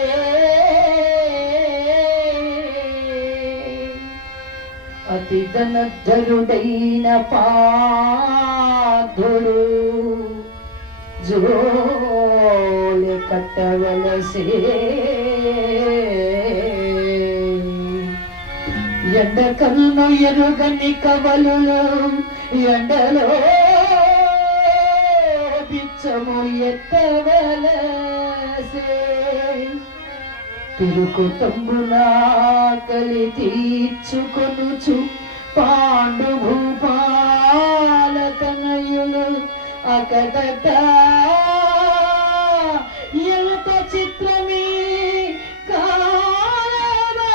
అతి ధనధరుడైన పాదుడు జోలె కట్టవలసే. ఎండ కన్ను ఎరుగని కవలు ఎండలో బిచ్చము ఎత్తవలసే. తిరుకు తంబునా కలి తీర్చుకొనుచు పాండు భూపాల తనయులు అకదట ఎంత చిత్రమీ కాలమహిమా.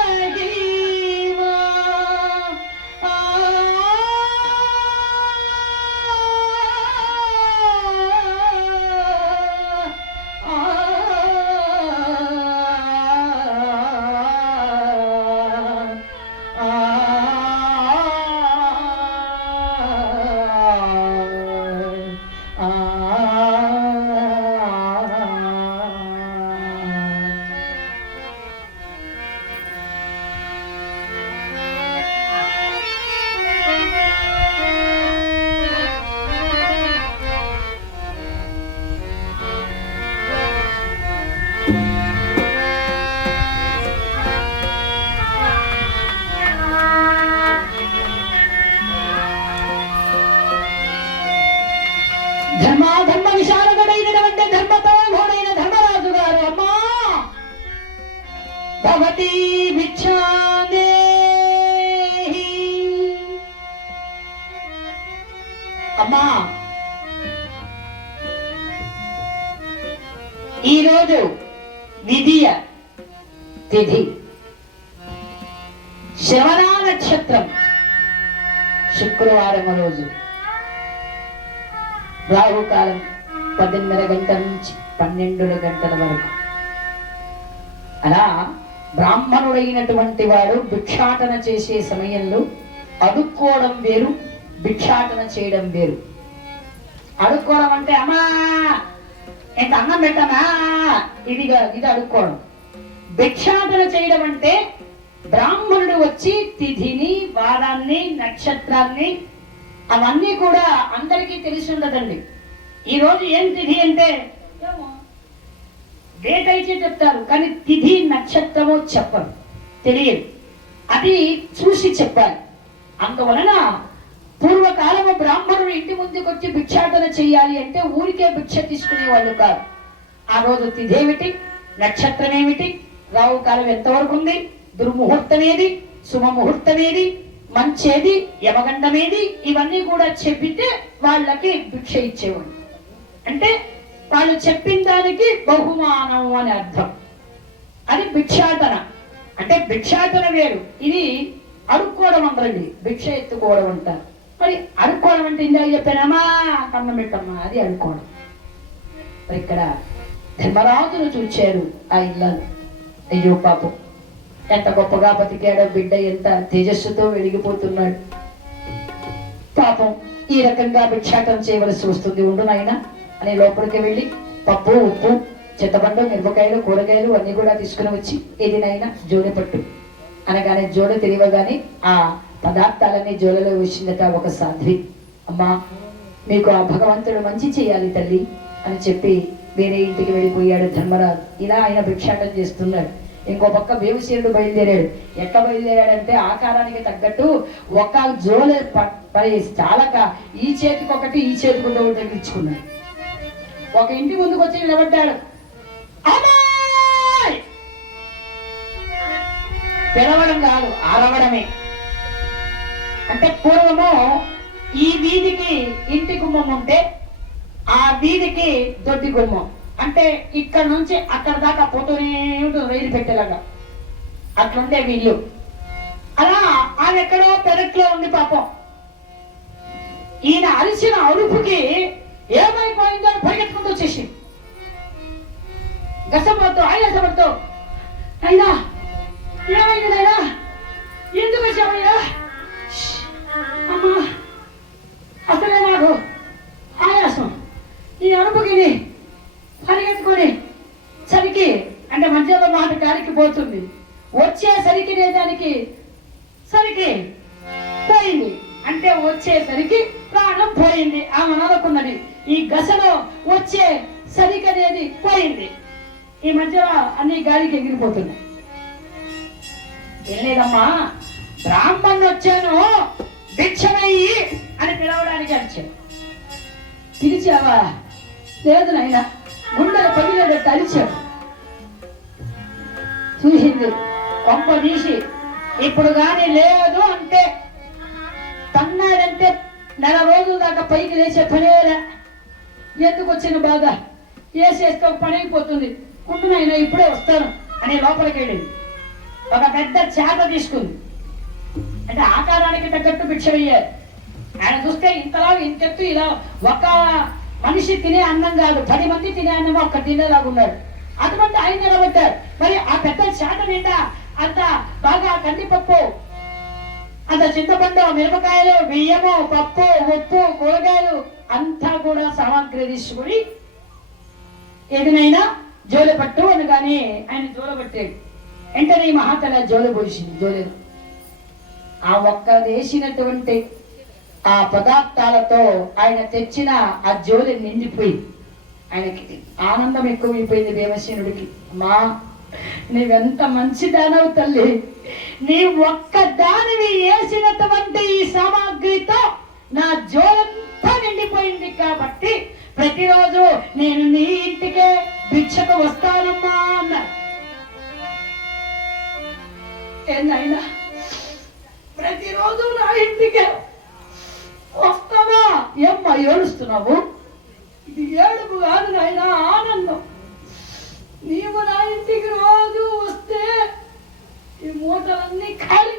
ధర్మ విశాలకుడైనటువంటి ధర్మతోఘుడైన ధర్మరాజు గారు, అమ్మా భవతి భిక్షాదేహి. అమ్మా ఈరోజు విధియ తిథి, శ్రవణ నక్షత్రం, శుక్రవారం రోజు, రాహుకాలం 10:30 గంటల నుంచి 12 గంటల వరకు. అలా బ్రాహ్మణుడైనటువంటి వాడు భిక్షాటన చేసే సమయంలో అడుక్కోవడం వేరు, భిక్షాటన చేయడం వేరు. అడుక్కోవడం అంటే అమ్మా ఎంత అన్నం పెట్టమా, ఇది అడుక్కోవడం. భిక్షాటన చేయడం అంటే బ్రాహ్మణుడు వచ్చి తిథిని, వారాన్ని, నక్షత్రాన్ని అవన్నీ కూడా అందరికీ తెలిసి ఉండదండి. ఈ రోజు ఏం తిథి అంటే డేట్ అయితే చెప్తారు, కానీ తిథి నక్షత్రము చెప్పరు, తెలియదు. అది చూసి చెప్పాలి. అందువలన పూర్వకాలము బ్రాహ్మణుడు ఇంటి ముందుకు వచ్చి భిక్షాటన చెయ్యాలి అంటే ఊరికే భిక్ష తీసుకునే వాళ్ళు కాదు. ఆ రోజు తిథి ఏమిటి, నక్షత్రం ఏమిటి, రావు కాలం ఎంతవరకు ఉంది, దుర్ముహూర్తం ఏది, శుభముహూర్తం ఏది, మంచేది, యమగండమేది, ఇవన్నీ కూడా చెప్పితే వాళ్ళకి భిక్ష ఇచ్చేవాడు. అంటే వాళ్ళు చెప్పిన దానికి బహుమానం అని అర్థం. అది భిక్షాటన. అంటే భిక్షాటన వేరు, ఇది అడుక్కోవడం అందరండి, భిక్ష ఎత్తుకోవడం అంటారు. మరి అడుక్కోవడం అంటే ఇందాక చెప్పానమ్మా కన్నం పెట్టమ్మా, అది అడుక్కోవడం. మరి ఇక్కడ ధర్మరాజును చూచారు ఆ ఇళ్ళను. అయ్యో పాపం, ఎంత గొప్పగా బతికాడో బిడ్డ, ఎంత తేజస్సుతో వెలిగిపోతున్నాడు. పాపం ఈ రకంగా భిక్షాటన చేయవలసి వస్తుంది, ఉండు నాయన అని లోపలికి వెళ్ళి పప్పు, ఉప్పు, చింతపండు, మిరపకాయలు, కూరగాయలు అన్ని కూడా తీసుకుని వచ్చి, ఏది నాయన జోలె పట్టు అనగానే జోలె తెలియగానే ఆ పదార్థాలన్నీ జోలలో వచ్చిందట ఒక సాధ్వి. అమ్మా, మీకు ఆ భగవంతుడు మంచి చేయాలి తల్లి అని చెప్పి వేరే ఇంటికి వెళ్ళిపోయాడు ధర్మరాజు. ఇలా ఆయన భిక్షాటన చేస్తున్నాడు. ఇంకో పక్క భీమసేనుడు బయలుదేరాడు. ఎట్లా బయలుదేరాడంటే ఆకారానికి తగ్గట్టు ఒక జోలె పడేసి చాలక ఈ చేతికి ఒకటి, ఈ చేతికి ఒకటి తగ్గించుకున్నాడు. ఒక ఇంటి ముందుకు వచ్చి నిలబడ్డాడు. పిలవడం కాదు, అరవడమే. అంటే పూర్వము ఈ వీధికి ఇంటి గుమ్మం ఉంటే ఆ వీధికి దొడ్డి గుమ్మం, అంటే ఇక్కడ నుంచి అక్కడ దాకా పోతూనే ఉంటుంది రైలు పెట్టేలాగా, అట్లుంటే వీళ్ళు. అలా ఆమె ఎక్కడో పెరట్లో ఉంది పాపం. ఈయన అరిచిన అరుపుకి ఏమైపోయిందో పరిగెత్తుకుంటూ వచ్చేసి గసపడుతూ ఆయాసపడుతూ, అయినా ఏమైంది నాయనా, ఎందుకు వచ్చామయ్యా, అమ్మా అసలే నాకు ఆయాసం, ఈ అరుపుకి పరిగెత్తుకొని సరికి, అంటే మధ్యలో మాట గాలికి పోతుంది, వచ్చేసరికి దానికి సరికి పోయింది, అంటే వచ్చేసరికి ప్రాణం పోయింది. ఆమె అనుకున్నది ఈ గసలో వచ్చే సరికి అనేది పోయింది, ఈ మధ్యలో అన్ని గాలికి ఎగిరిపోతున్నాయి. ఏం లేదమ్మా, బ్రాహ్మణ్ వచ్చాను భిక్షమయ్యి అని పిలవడానికి వచ్చాను. పిలిచావా? లేదు నాయన, గుండెలు పగిలేదట్టు అరిచాడు. చూసింది కొంప తీసి, ఇప్పుడు గాని లేదు అంటే తన్నాడంటే నెల రోజుల దాకా పైకి లేచే పనేలా. ఎందుకు వచ్చిన బాధ, వేసేస్తే ఒక పని అయిపోతుంది, కుంటున్నాయినా ఇప్పుడే వస్తాను అని లోపలికి వెళ్ళింది. ఒక పెద్ద చేప తీసుకుంది, అంటే ఆకారానికి తగ్గట్టు భిక్ష వేయాలి. ఆయన చూస్తే ఇంతలా ఇంకెత్తు, ఇలా ఒక మనిషి తినే అన్నం కాదు, 10 మంది తినే అన్నం ఒక్క తినేలాగా ఉన్నాడు. అటువంటి ఆయన నిలబడ్డారు. మరి ఆ పెద్ద చేట నిండా అంత బాగా కందిపప్పు, అంత చింతపండు, మిరపకాయలు, బియ్యము, పప్పు, ఉప్పు, కూరగాయలు అంతా కూడా సామాగ్రి తీసుకుని ఏదైనా జోలె పట్టు అనగానే ఆయన జోల పట్టాడు. వెంటనే ఈ మహాతల జోలె పోసింది. జోలెలు ఆ ఒక్క వేసినటువంటి ఆ పదార్థాలతో ఆయన తెచ్చిన ఆ జోలె నిండిపోయి ఆయనకి ఆనందం ఎక్కువైపోయింది భీమసేనుడికి. అమ్మా, నీవెంత మంచి దానవు తల్లి, నీ ఒక్క దానిని వేసినటువంటి ఈ సామాగ్రితో నా జోలంతా నిండిపోయింది కాబట్టి ప్రతిరోజు నేను నీ ఇంటికే భిక్షకు వస్తానమ్మా అన్నారు. ఏందైనా ప్రతిరోజు నా ఇంటికే వస్తావా? ఏమ్మా ఏడుస్తున్నావు? ఇది ఏడుపు కాదు నాయనా, ఆనందం. నీవు నా ఇంటికి రోజు వస్తే ఈ మూటలన్నీ ఖాళీ.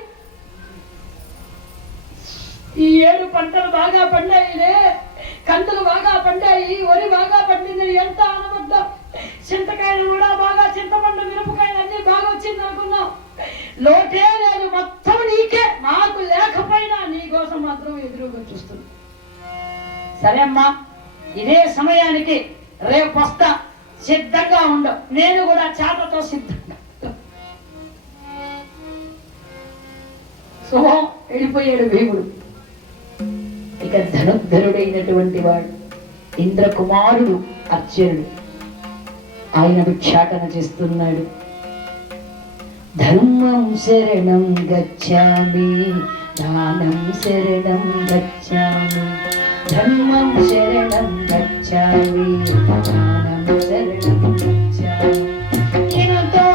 ఈ 7 పంటలు బాగా పండాయిలే, కందులు బాగా పండాయి, వరి బాగా పండింది, ఎంత ఆనబడ్డాం. చింతకాయలు కూడా బాగా, చింతపండు, మిరపకాయలు అన్ని బాగా వచ్చింది అనుకున్నాం. లోటే లేదు, మొత్తం నీకే, నాకు లేకపోయినా నీ కోసం మాత్రం ఎదురుగా చూస్తున్నా. సరే అమ్మా, ఇదే సమయానికి రేపు వస్తా, సిద్ధంగా ఉండు. నేను కూడా చేతతో సిద్ధంగా. శుభం వెళ్ళిపోయాడు భీముడు. ఇక ధనుర్ధరుడైనటువంటి వాడు ఇంద్రకుమారుడు అర్జునుడు, ఆయన భిక్షాటన చేస్తున్నాడు. ధర్మం శరణం గచ్చామి, దానం శరణం గచ్చామి, ధర్మం శరణం గచ్చామి, దానం శరణం గచ్చామి. ఇనతో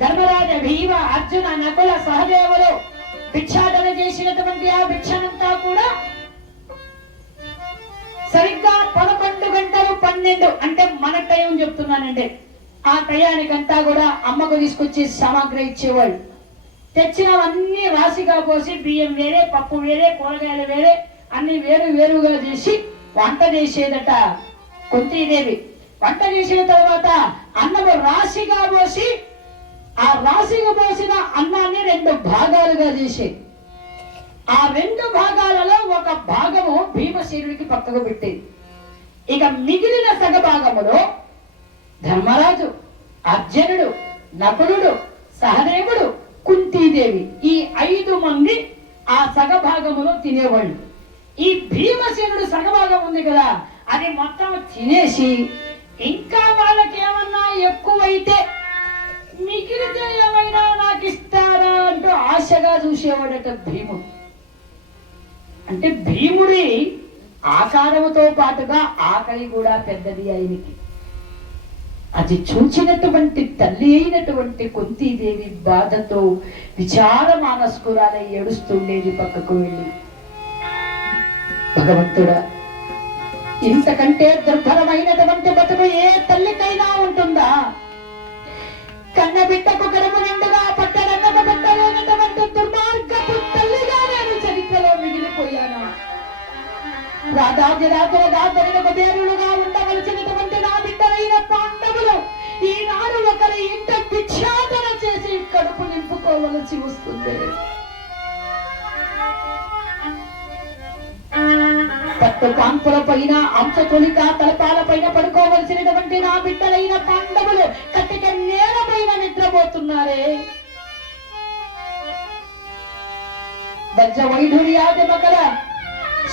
ధర్మరాజ, భీమ, అర్జున, నకుల, సహదేవులు భిక్షాటన చేసినటువంటి ఆ భిక్షనంతా కూడా సరిగ్గా 11 గంటలు 12 అంటే మన టైం చెప్తున్నానండి. ఆ టయానికంతా కూడా అమ్మకు తీసుకొచ్చి సామాగ్రి ఇచ్చేవాళ్ళు. తెచ్చినవన్నీ రాశిగా పోసి బియ్యం వేరే, పప్పు వేరే, కూరగాయలు వేరే, అన్ని వేరు వేరుగా చేసి వంట చేసేదట కుంతీదేవి. వంట చేసిన తర్వాత అన్నము రాశిగా పోసి ఆ రాశిగా పోసిన అన్నాన్ని 2 భాగాలుగా చేసేది. ఆ 2 భాగాలలో ఒక భాగము భీమసేనుడికి పక్కకు పెట్టేది. ఇక మిగిలిన సగ భాగములో ధర్మరాజు, అర్జునుడు, నకులుడు, సహదేవుడు, కుంతీదేవి ఈ 5 మంది ఆ సగభాగములో తినేవాళ్ళు. ఈ భీమసేనుడు సగభాగం ఉంది కదా, అది మొత్తం తినేసి ఇంకా వాళ్ళకి ఏమన్నా ఎక్కువైతే మిగిలితే ఏమైనా నాకు ఇస్తారా అంటూ ఆశగా చూసేవాడట భీముడు. అంటే భీముడి ఆకారముతో పాటుగా ఆకలి కూడా పెద్దది ఆయనకి. అది చూచినటువంటి తల్లి అయినటువంటి కుంతీదేవి బాధతో విచార మానస్కురాలై ఏడుస్తుండేది పక్కకు వెళ్ళి. భగవంతుడా, ఇంతకంటే దుర్భరమైనటువంటి బతుకు ఏ తల్లికైనా ఉంటుందా? కన్న బిడ్డకు కడుపు నిండుగా పట్టడన్నము పెట్టలేనటువంటి దుర్మార్గపు తల్లిగా నేను చరిత్రలో మిగిలిపోయాను. రాజాధిరాజులుగా దొరినకు బేరులుగా ఉండవలసినటువంటి నా బిడ్డలైన పాండవులు ఈనాడు ఒకరి ఇంట భిక్షాటన చేసి కడుపు నింపుకోవలసి వస్తుంది. పట్టు పాంపుల పైన, అంశ తొలిక తలపాల పైన పడుకోవలసినటువంటి నా బిడ్డలైన పాండవులు కట్టిక నేల పైన నిద్రపోతున్నారే. వజ్ర వైఢూర్యాది మకర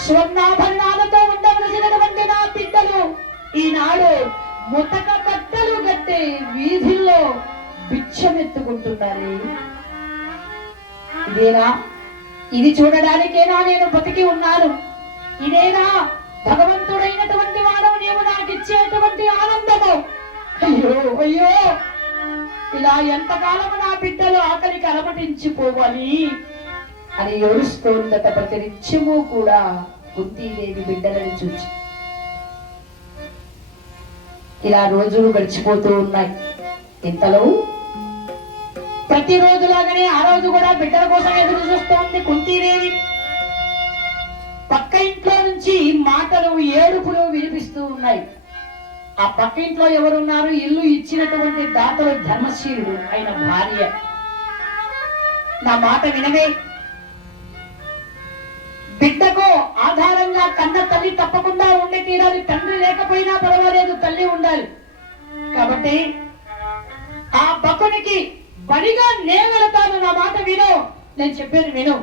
స్వర్ణాభరణాలతో ఉండవలసినటువంటి నా బిడ్డలు ఈనాడు ముతక బట్టలు కట్టి వీధుల్లో భిక్షమెత్తుకుంటున్నారు. ఇదేనా? ఇది చూడడానికేనా నేను బతికి ఉన్నాను? ఇదేనా భగవంతుడైనటువంటి వాడు నీవు నాకు ఇచ్చేటువంటి ఆనందము? అయ్యో అయ్యో, ఇలా ఎంతకాలము నా బిడ్డలు ఆకలికి అలమటించిపోవాలి అని ఏడుస్తోందట ప్రతి నిత్యము కూడా కుంతీదేవి బిడ్డలను చూచి. ఇలా రోజులు గడిచిపోతూ ఉన్నాయి. ఇంతలో ప్రతిరోజులాగానే ఆ రోజు కూడా బిడ్డల కోసం ఎదురు చూస్తోంది కుంతీదేవి. పక్క ఇంట్లో నుంచి మాటలు, ఏడుపులు వినిపిస్తూ ఉన్నాయి. ఆ పక్క ఇంట్లో ఎవరున్నారు? ఇల్లు ఇచ్చినటువంటి దాతలు ధర్మశీలుడు ఆయన భార్య. నా మాట వినవే, బిడ్డకు ఆధారంగా కన్న తల్లి తప్పకుండా ఉండి తీరాలి. తండ్రి లేకపోయినా పర్వాలేదు, తల్లి ఉండాలి. కాబట్టి ఆ బకునికి బడిగా నేను వెళతాను. నా మాట విను, నేను చెప్పేది విను.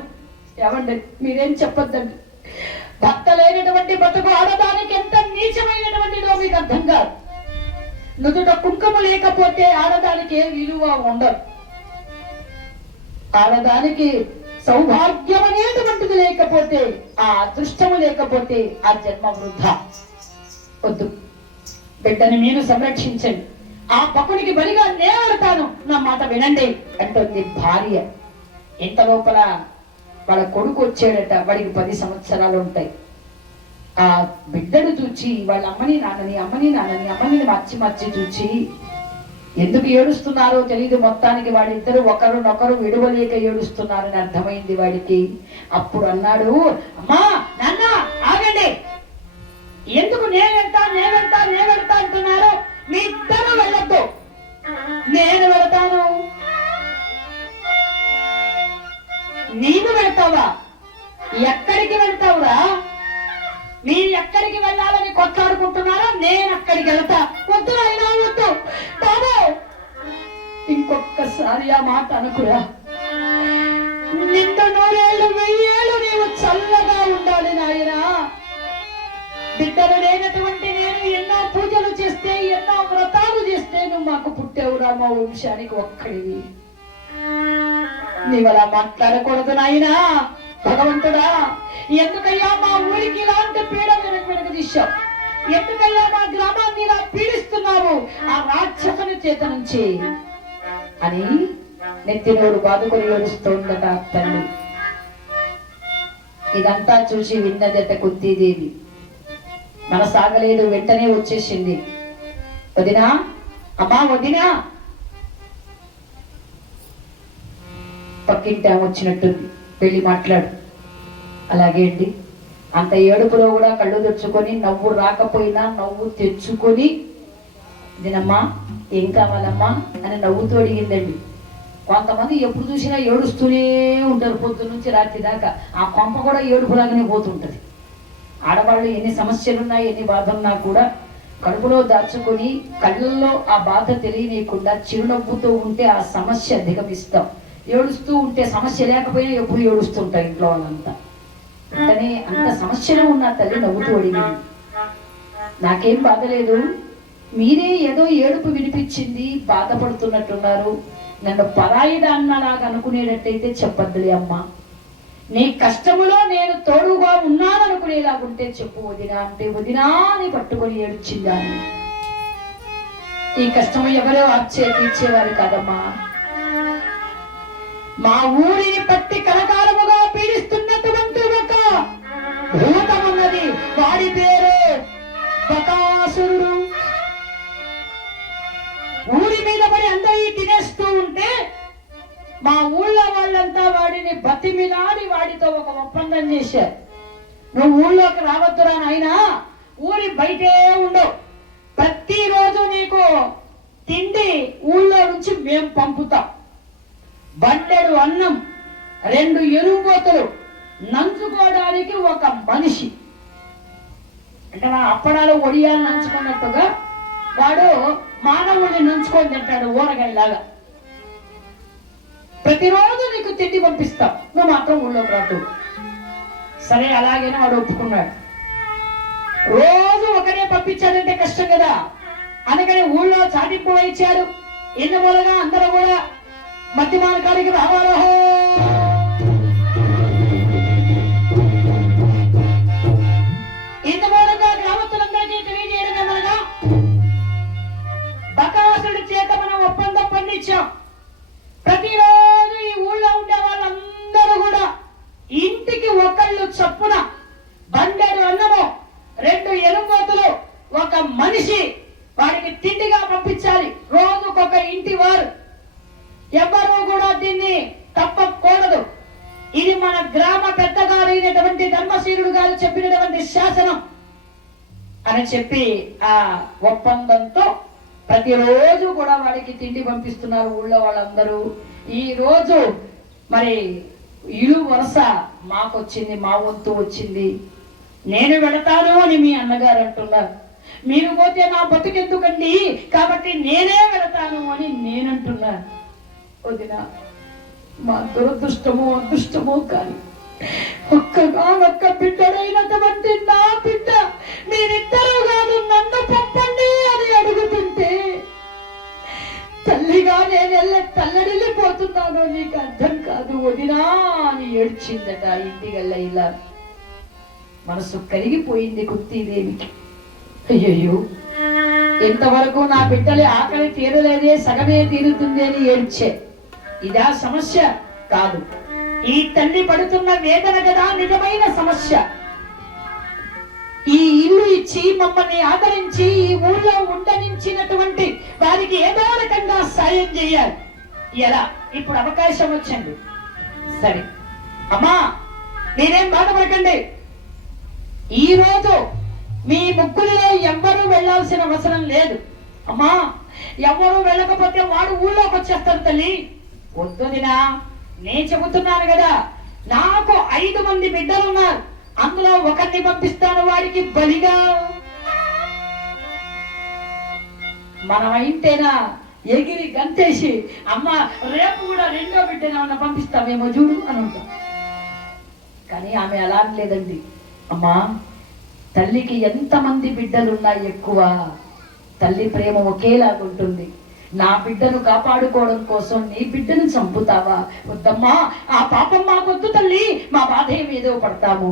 ఏమండి, మీరేం చెప్పొద్దండి. భర్త లేనటువంటి బతుకు ఆడదానికి ఎంత నీచమైనటువంటిదో మీకు అర్థం కాదు. నుదుట కుంకుమ లేకపోతే ఆడదానికి ఏ విలువ ఉండదు. ఆడదానికి సౌభాగ్యం అనేటువంటిది లేకపోతే, ఆ అదృష్టము లేకపోతే ఆ జన్మ వృధా. వద్దు, బిడ్డని మీరు సంరక్షించండి. ఆ పకునికి బలిగా నేను వెళ్తాను, నా మాట వినండి అంటుంది భార్య. ఇంత లోపల వాళ్ళ కొడుకు వచ్చాడట. వాడికి 10 సంవత్సరాలు ఉంటాయి. ఆ బిడ్డను చూచి వాళ్ళ అమ్మని నాన్నని మార్చి చూచి ఎందుకు ఏడుస్తున్నారో తెలియదు. మొత్తానికి వాడిద్దరు ఒకరినొకరు విడవలేక ఏడుస్తున్నారని అర్థమైంది వాడికి. అప్పుడు అన్నాడు, అమ్మా నాన్న ఆగండి, ఎందుకు నేను వెళ్తా అంటున్నారు? మీ ఇద్దరు వెళ్ళొద్దు, నేను వెళ్తాను. నీవు వెళ్తావా? ఎక్కడికి వెళ్తావురా? మీరు ఎక్కడికి వెళ్ళాలని కొట్లాడుకుంటున్నారా? నేను అక్కడికి వెళ్తా. వద్దు అయినా వద్దు బాబు, ఇంకొక్కసారి ఆ మాట అనుకురా. నిండు 100 ఏళ్ళు 1000 ఏళ్ళు నీవు చల్లగా ఉండాలి నాయనా. బిడ్డలు లేనటువంటి నేను ఎన్నో పూజలు చేస్తే, ఎన్నో వ్రతాలు చేస్తే నువ్వు మాకు పుట్టేవురా. మా వంశానికి ఒక్కడివి. నీవలా మాట్లాడకూడదు నాయనా. భగవంతుడా, ఎందుకయ్యా మా ఊరికి ఇలాంటి పీడ వెనకదీశావు? ఎందుకయ్యా మా గ్రామాన్ని ఇలా పీడిస్తున్నావు? ఆ రాక్షసుని చేత నుంచి అని నెత్తినోరు బాదుకొని ఏడుస్తోందట తల్లి. ఇదంతా చూసి విన్నదట కుంతీదేవి. మనసాగలేదు, వెంటనే వచ్చేసింది. వదినా, అమ్మా వదినా, పక్కింటి వచ్చినట్టుంది, వెళ్ళి మాట్లాడు. అలాగే అండి. అంత ఏడుపులో కూడా కళ్ళు తెచ్చుకొని, నవ్వు రాకపోయినా నవ్వు తెచ్చుకొని, దినమ్మా ఏం కావాలమ్మా అని నవ్వుతూ అడిగిందండి. కొంతమంది ఎప్పుడు చూసినా ఏడుస్తూనే ఉంటారు పొద్దున్న నుంచి రాత్రి దాకా. ఆ కొంప కూడా ఏడుపులాగానే పోతుంటది. ఆడవాళ్ళు ఎన్ని సమస్యలున్నా ఎన్ని బాధలున్నా కూడా కడుపులో దాచుకొని కళ్ళల్లో ఆ బాధ తెలియనీయకుండా చిరునవ్వుతూ ఉంటే ఆ సమస్య అధిగమిస్తాం. ఏడుస్తూ ఉంటే సమస్య లేకపోయినా ఎప్పుడు ఏడుస్తుంటారు ఇంట్లో వాళ్ళంతా. కానీ అంత సమస్యలు ఉన్న తల్లి నవ్వుతూ అడిగింది, నాకేం బాధ లేదు, మీరే ఏదో ఏడుపు వినిపించింది, బాధపడుతున్నట్టున్నారు, నన్ను పరాయిదాన్నలాగా అనుకునేటట్టయితే చెప్పద్దులే అమ్మా, నీ కష్టములో నేను తోడుగా ఉన్నాననుకునేలాగుంటే చెప్పు వదినా అంటే, వదినా అని పట్టుకొని ఏడ్చిందాన్ని. ఈ కష్టము ఎవరో తీర్చేవారు కాదమ్మా, మా ఊరిని పట్టి కలకాలముగా పీడిస్తున్నటువంటి ఒక భూతం ఉన్నది, వాడి పేరు బకాసురుడు. ఊరి మీద పడి అందరూ తినేస్తూ ఉంటే మా ఊళ్ళో వాళ్ళంతా వాడిని బతిమిలాడి వాడితో ఒక ఒప్పందం చేశారు. నువ్వు ఊళ్ళోకి రావద్దురా నాయనా, ఊరి బయటే ఉండవు, ప్రతిరోజు నీకు తిండి ఊళ్ళో నుంచి మేము పంపుతాం. బండెడు అన్నం, 2 ఎరుగోతలు, నంచుకోవడానికి ఒక మనిషి. అంటే మన అప్పడాలు ఒడియాలు నంచుకున్నట్టుగా వాడు మానవుడిని నంచుకొని తింటాడు ఊరగాయలాగా. ప్రతిరోజు నీకు తిండి పంపిస్తాం, నువ్వు మాత్రం ఊళ్ళోకి రాదు. సరే అలాగైనా వాడు ఒప్పుకున్నాడు. రోజు ఒకరే పంపించాలంటే కష్టం కదా, అందుకని ఊళ్ళో చాటింపు ఇచ్చాడు. ఇందుమూలంగా అందరూ కూడా మధ్యమాన కాడికి రావాలో. ఇందుమూలంగా గ్రామస్తులందరికీ తెలియజేయడం ఏమనగా, బకాసుడి చేత మనం ఒప్పందం పండించాం. ప్రతిరోజు ఈ ఊళ్ళో ఉండే వాళ్ళందరూ కూడా ఇంటికి ఒకళ్ళు చొప్పున బండెడు అన్నము, 2 ఎలుగోతులు, ఒక మనిషి వాడికి తిండిగా పంపించాలి. రోజుకొక ఇంటి వారు, ఎవరు కూడా దీన్ని తప్పకూడదు. ఇది మన గ్రామ పెద్దగారు అయినటువంటి ధర్మశీలుడు గారు చెప్పినటువంటి శాసనం అని చెప్పి ఆ ఒప్పందంతో ప్రతిరోజు కూడా వాడికి తిండి పంపిస్తున్నారు ఊళ్ళో వాళ్ళందరూ. ఈ రోజు మరి ఇలు వరుస మాకొచ్చింది, మా వంతు వచ్చింది, నేను వెళతాను అని మీ అన్నగారు అంటున్నారు. మీరు పోతే నా బతుకెందుకండి, కాబట్టి నేనే వెళతాను అని నేనంటున్నాను. వదిన, మా దురదృష్టమో అదృష్టమో కానీ ఒక్క బిడ్డడైనటువంటి నా బిడ్డ మీరిద్దరూ కాదు నన్ను పంపండి అని అడుగుతుంటే తల్లిగా నేను తల్లడిల్లిపోతున్నాను, నీకు అర్థం కాదు వదినా అని ఏడ్చిందట. ఇంటిగల్ల ఇలా మనసు కరిగిపోయింది కుంతీదేవికి. అయ్యయ్యో, ఇంతవరకు నా బిడ్డలే ఆకలి తీరలేదే, సగమే తీరుతుంది అని ఏడ్చే. ఇదా సమస్య కాదు, ఈ తల్లి పడుతున్న వేదన కదా నిజమైన సమస్య. ఈ ఇల్లు ఇచ్చి మమ్మల్ని ఆదరించి ఈ ఊళ్ళో ఉండనించినటువంటి వారికి ఏదో రకంగా సాయం చేయాలి. ఎలా? ఇప్పుడు అవకాశం వచ్చింది. సరే అమ్మా, మీరేం బాధపడకండి. ఈ రోజు మీ ముగ్గురిలో ఎవ్వరూ వెళ్లాల్సిన అవసరం లేదు. అమ్మా, ఎవరు వెళ్ళకపోతే వాడు ఊళ్ళోకి వచ్చేస్తాడు తల్లి. వద్దుదినా, నేను చెబుతున్నాను కదా, నాకు 5 మంది బిడ్డలు ఉన్నారు, అందులో ఒకరిని పంపిస్తాను వాడికి బలిగా. మనం అయితేనా ఎగిరి గంతేసి అమ్మ రేపు కూడా 2వ బిడ్డను పంపిస్తామేమో చూడు అని ఉంటాం. కానీ ఆమె అలా లేదండి. అమ్మా, తల్లికి ఎంతమంది బిడ్డలున్నా ఎక్కువ, తల్లి ప్రేమ ఒకేలాగుంటుంది. నా బిడ్డను కాపాడుకోవడం కోసం నీ బిడ్డను చంపుతావా? వద్దమ్మా, ఆ పాపం మాకొద్దు తల్లి, మా బాధ ఏదో పడతాము.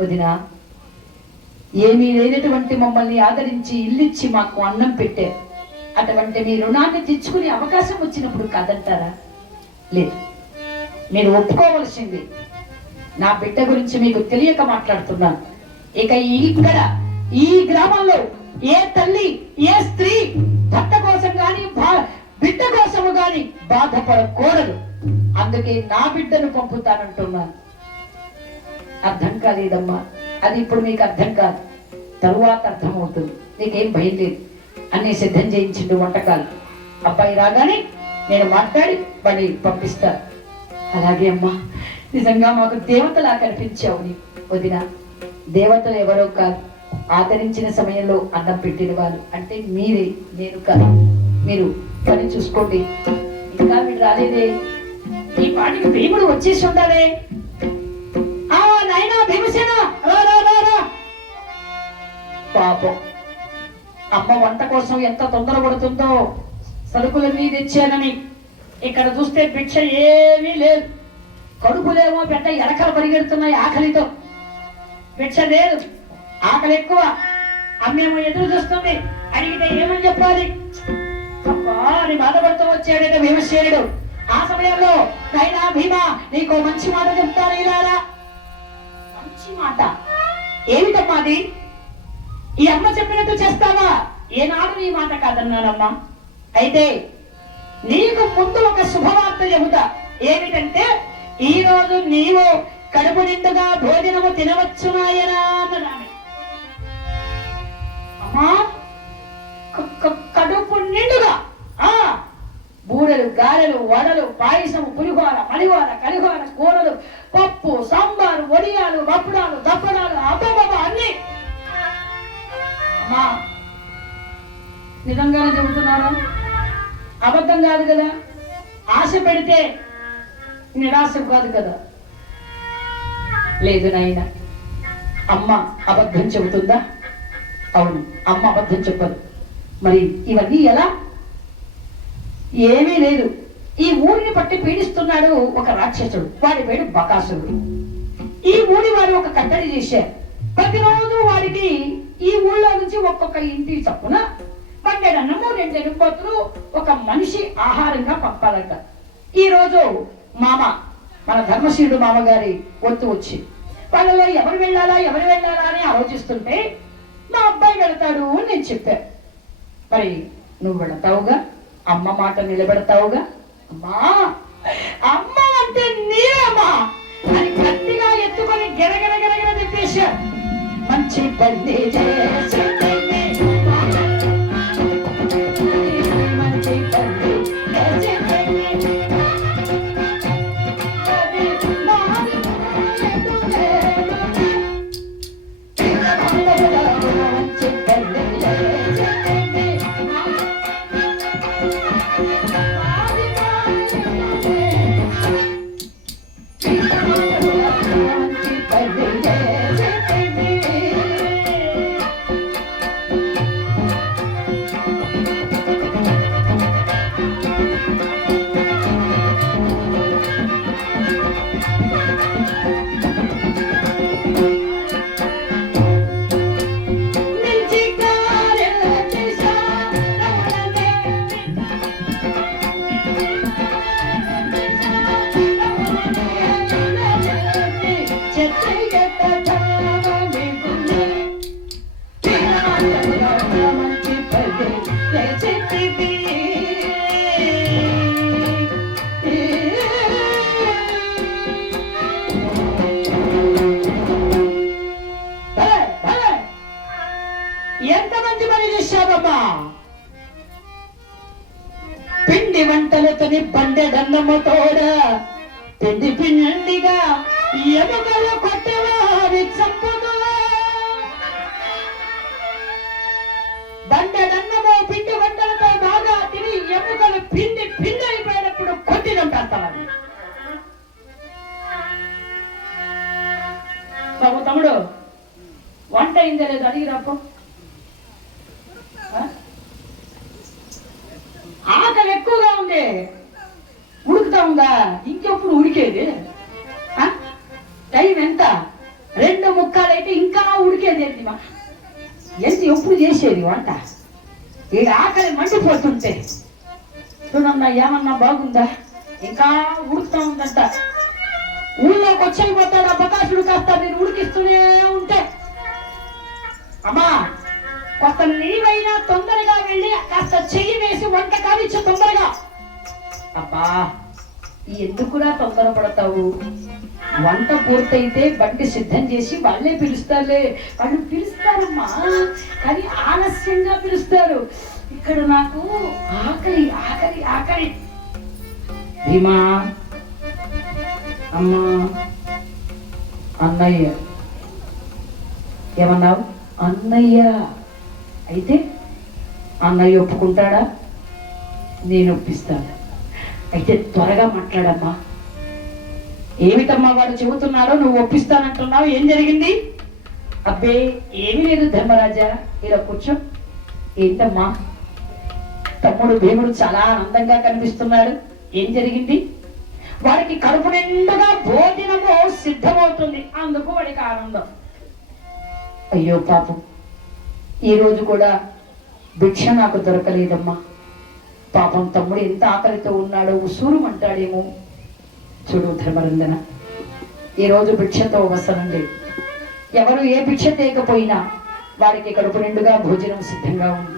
వదినా, ఏమీ లేనటువంటి మమ్మల్ని ఆదరించి ఇల్లిచ్చి మాకు అన్నం పెట్టే, అటువంటి మీ రుణాన్ని తెచ్చుకునే అవకాశం వచ్చినప్పుడు కాదంటారా? లేదు, మీరు ఒప్పుకోవలసింది. నా బిడ్డ గురించి మీకు తెలియక మాట్లాడుతున్నాను. ఇక ఇక్కడ ఈ గ్రామంలో ఏ తల్లి ఏ స్త్రీ భర్త కోసం గాని బిడ్డ కోసము గాని బాధపడకూడదు. అందుకే నా బిడ్డను పంపుతానంటున్నాను. అర్థం కాలేదమ్మా, అది ఇప్పుడు మీకు అర్థం కాదు, తరువాత అర్థమవుతుంది. నీకేం భయం లేదు. అన్ని సిద్ధం చేయించిండు వంటకాలు. అబ్బాయి రాగానే నేను మాట్లాడి వాడిని పంపిస్తాను. అలాగే అమ్మా, నిజంగా మాకు దేవతలా కనిపించావు నీ వదిన. దేవతలు ఎవరో కాదు, ఆదరించిన సమయంలో అన్నం పెట్టిన వారు అంటే మీరే, నేను కాదు. మీరు పని చూసుకోండి. ఇంకా మీరు రాలేదే, ఈ పాటికి భీముడు వచ్చేసి ఉండాలే. నాయనా భీమసేన, పాపం అమ్మ వంట కోసం ఎంత తొందరపడుతుందో. సరుకులన్నీ తెచ్చానని ఇక్కడ చూస్తే భిక్ష ఏమీ లేదు. కడుపులేమో పెద్ద ఎడకలు పరిగెడుతున్నాయి ఆకలితో. భిక్ష లేదు, ఆకలి ఎక్కువ. అమ్మేమో ఎదురు చూస్తుంది. అడిగితే ఏమని చెప్పాలి? అని బాధపడుతూ వచ్చాడైతే భీమసేనుడు. ఆ సమయంలో నైనా భీమా, నీకో మంచి మాట చెప్తాను, ఇలారా. మంచి మాట ఏమిటమ్మా అది? ఈ అమ్మ చెప్పినట్టు చేస్తావా? ఏనాడు నీ మాట కాదన్నానమ్మా. అయితే నీకు ముందు ఒక శుభవార్త చెబుతా. ఏమిటంటే, ఈ రోజు నీవు కడుపు నిండుగా భోజనము తినవచ్చునాయనా అన్నదామె. అమ్మా, కడుపు నిండుగా బూరెలు, గారెలు, వడలు, పాయసము, పులిహోర, మలిహోర, కలిహోర, కూరలు, పప్పు, సాంబారు, వడియాలు, వప్పుడాలు, దప్పడాలు, అబ్బబ్బ అన్ని. అమ్మా, నిజంగానే చెబుతున్నారా? అబద్ధం కాదు కదా. ఆశ పెడితే నిరాశ కాదు కదా. లేదు నాయన, అమ్మ అబద్ధం చెబుతుందా? అవును, అమ్మ అబద్ధం చెప్పదు. మరి ఇవన్నీ ఎలా? ఏమీ లేదు. ఈ ఊరిని పట్టి పీడిస్తున్నాడు ఒక రాక్షసుడు. వాడి పేరు బకాసురుడు. ఈ ఊరి వారు ఒక కట్టడి చేశారు. ప్రతిరోజు వారికి ఈ ఊళ్ళో నుంచి ఒక్కొక్క ఇంటి చప్పున పన్నెడన్నము, 2 ఎనుకోతులు ఒక మనిషి ఆహారంగా పంపాలట. ఈ రోజు మామ, మన ధర్మశీరుడు మామగారి వంతు వచ్చి వాళ్ళలో ఎవరు వెళ్ళాలా అని ఆలోచిస్తుంటే మా అబ్బాయి వెళతాడు అని నేను చెప్పాను. మరి నువ్వు వెళతావుగా, అమ్మ మాట నిలబెడతావుగా? అమ్మా, అమ్మ అంటే నీవేమ్మా అని గట్టిగా ఎత్తుకొని గెరగెరగెరగెర తిప్పేశారు. మంచి పని చేసి పిండి వంటలతోని బండెడన్నమ్మ తోడ పిండి పిండిగా ఎముకలు కొట్టవారి చంపుదు. బండెడన్నమో పిండి వంటలతో బాగా తిని ఎముకలు పిండి అయిపోయినప్పుడు కొట్టినంటారు. బాబు తమ్ముడు, వంట అయిందా లేదు అడిగిరాపు. ఆకలి ఎక్కువగా ఉంది, ఉడుకుతా ఉందా? ఇంకెప్పుడు ఉడికేది? టైం ఎంత? 2:45 అయితే ఇంకా ఉడికేది ఏంటి? మా ఏంటి ఎప్పుడు చేసేది వంట? ఈ ఆకలి మండిపోతుంటే చూడన్నా ఏమన్నా బాగుందా, ఇంకా ఉడుకుతా ఉందంట. ఊళ్ళోకి వచ్చైపోతాడు అవకాశుడు కాస్త నేను ఉడికిస్తూనే ఉంటే, అమ్మా కొత్త నీవైనా తొందరగా వెళ్ళి కాస్త చెయ్యి వేసి వంట కానిచ్చు తొందరగా. అబ్బా ఎందుకురా తొందరపడతావు, వంట పూర్తయితే బండి సిద్ధం చేసి వాళ్ళే పిలుస్తారులే. వాళ్ళు పిలుస్తారమ్మా, కానీ ఆలస్యంగా పిలుస్తారు. ఇక్కడ నాకు ఆకలి ఆకలి ఆకలి. భీమా, అమ్మా, అన్నయ్య. ఏమన్నావు? అన్నయ్య. అయితే అన్నయ్య ఒప్పుకుంటాడా? నేను ఒప్పిస్తాను. అయితే త్వరగా మాట్లాడమ్మా. ఏమిటమ్మా వాడు చెబుతున్నాడో, నువ్వు ఒప్పిస్తానంటున్నావు, ఏం జరిగింది? అబ్బే ఏమీ లేదు ధర్మరాజా, ఇలా కూర్చో. ఏంటమ్మా, తమ్ముడు భీముడు చాలా ఆనందంగా కనిపిస్తున్నాడు, ఏం జరిగింది? వాడికి కడుపు నిండుగా భోజనము సిద్ధమవుతుంది, అందుకు వాడికి ఆనందం. అయ్యో పాపం, ఈరోజు కూడా భిక్ష నాకు దొరకలేదమ్మా. పాపం తమ్ముడు ఎంత ఆకలితో ఉన్నాడో, ఉసూరు అంటాడేమో. చూడు ధర్మరందన, ఈరోజు భిక్షతో అవసరం లేదు. ఎవరు ఏ భిక్ష తేకపోయినా వారికి కడుపు నిండుగా భోజనం సిద్ధంగా ఉంది.